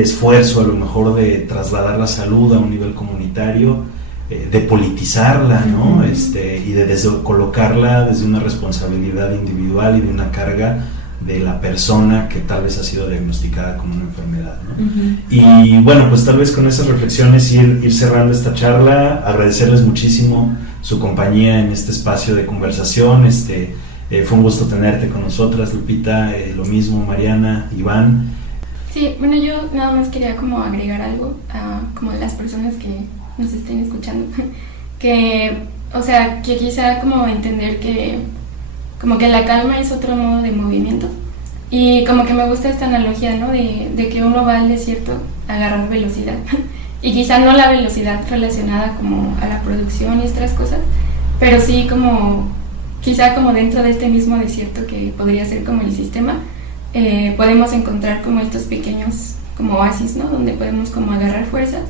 esfuerzo a lo mejor de trasladar la salud a un nivel comunitario, de politizarla, ¿no? Y de colocarla desde una responsabilidad individual y de una carga de la persona que tal vez ha sido diagnosticada con una enfermedad, ¿no? Y bueno, pues tal vez con esas reflexiones ir cerrando esta charla, agradecerles muchísimo su compañía en este espacio de conversación. Fue un gusto tenerte con nosotras, Lupita, lo mismo Mariana, Iván. Sí, bueno, yo nada más quería como agregar algo a como las personas que nos estén escuchando, que quizá como entender que como que la calma es otro modo de movimiento, y como que me gusta esta analogía, ¿no? De que uno va al desierto a agarrar velocidad y quizá no la velocidad relacionada como a la producción y estas cosas, pero sí como quizá como dentro de este mismo desierto que podría ser como el sistema, podemos encontrar como estos pequeños como oasis, ¿no? Donde podemos como agarrar fuerza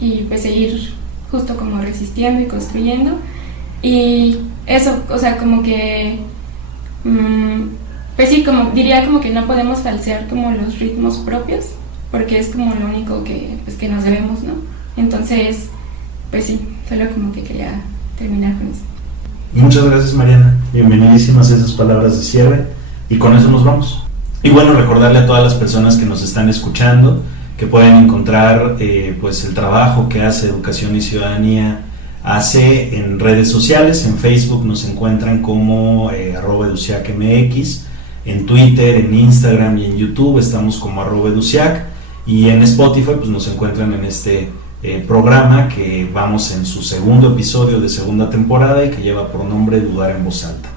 y pues seguir justo como resistiendo y construyendo. Y eso, o sea, como que pues sí, como diría como que no podemos falsear como los ritmos propios, porque es como lo único que nos debemos, ¿no? Entonces, pues sí, solo como que quería terminar con eso. Muchas gracias, Mariana, bienvenidísimas esas palabras de cierre, y con eso nos vamos. Y bueno, recordarle a todas las personas que nos están escuchando que pueden encontrar pues el trabajo que hace Educación y Ciudadanía hace en redes sociales. En Facebook nos encuentran como @educiacmx, en Twitter, en Instagram y en YouTube estamos como @educiac, y en Spotify pues nos encuentran en este programa que vamos en su segundo episodio de segunda temporada y que lleva por nombre Dudar en Voz Alta.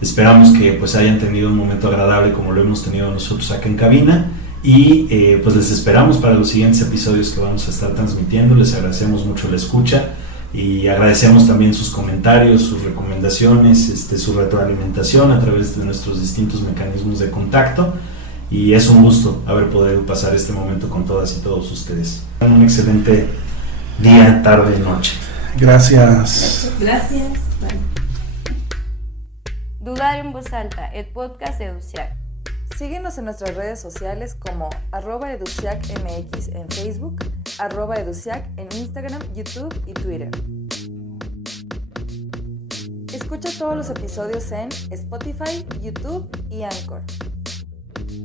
Esperamos que pues hayan tenido un momento agradable como lo hemos tenido nosotros acá en cabina, y pues les esperamos para los siguientes episodios que vamos a estar transmitiendo. Les agradecemos mucho la escucha y agradecemos también sus comentarios, sus recomendaciones, su retroalimentación a través de nuestros distintos mecanismos de contacto, y es un gusto haber podido pasar este momento con todas y todos ustedes. Un excelente día, tarde, noche. Gracias. Gracias. Bueno. Dudar en Voz Alta, el podcast de EduCiac. Síguenos en nuestras redes sociales como @educiacmx en Facebook, @educiac en Instagram, YouTube y Twitter. Escucha todos los episodios en Spotify, YouTube y Anchor.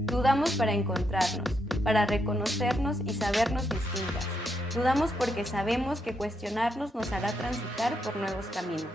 Dudamos para encontrarnos, para reconocernos y sabernos distintas. Dudamos porque sabemos que cuestionarnos nos hará transitar por nuevos caminos.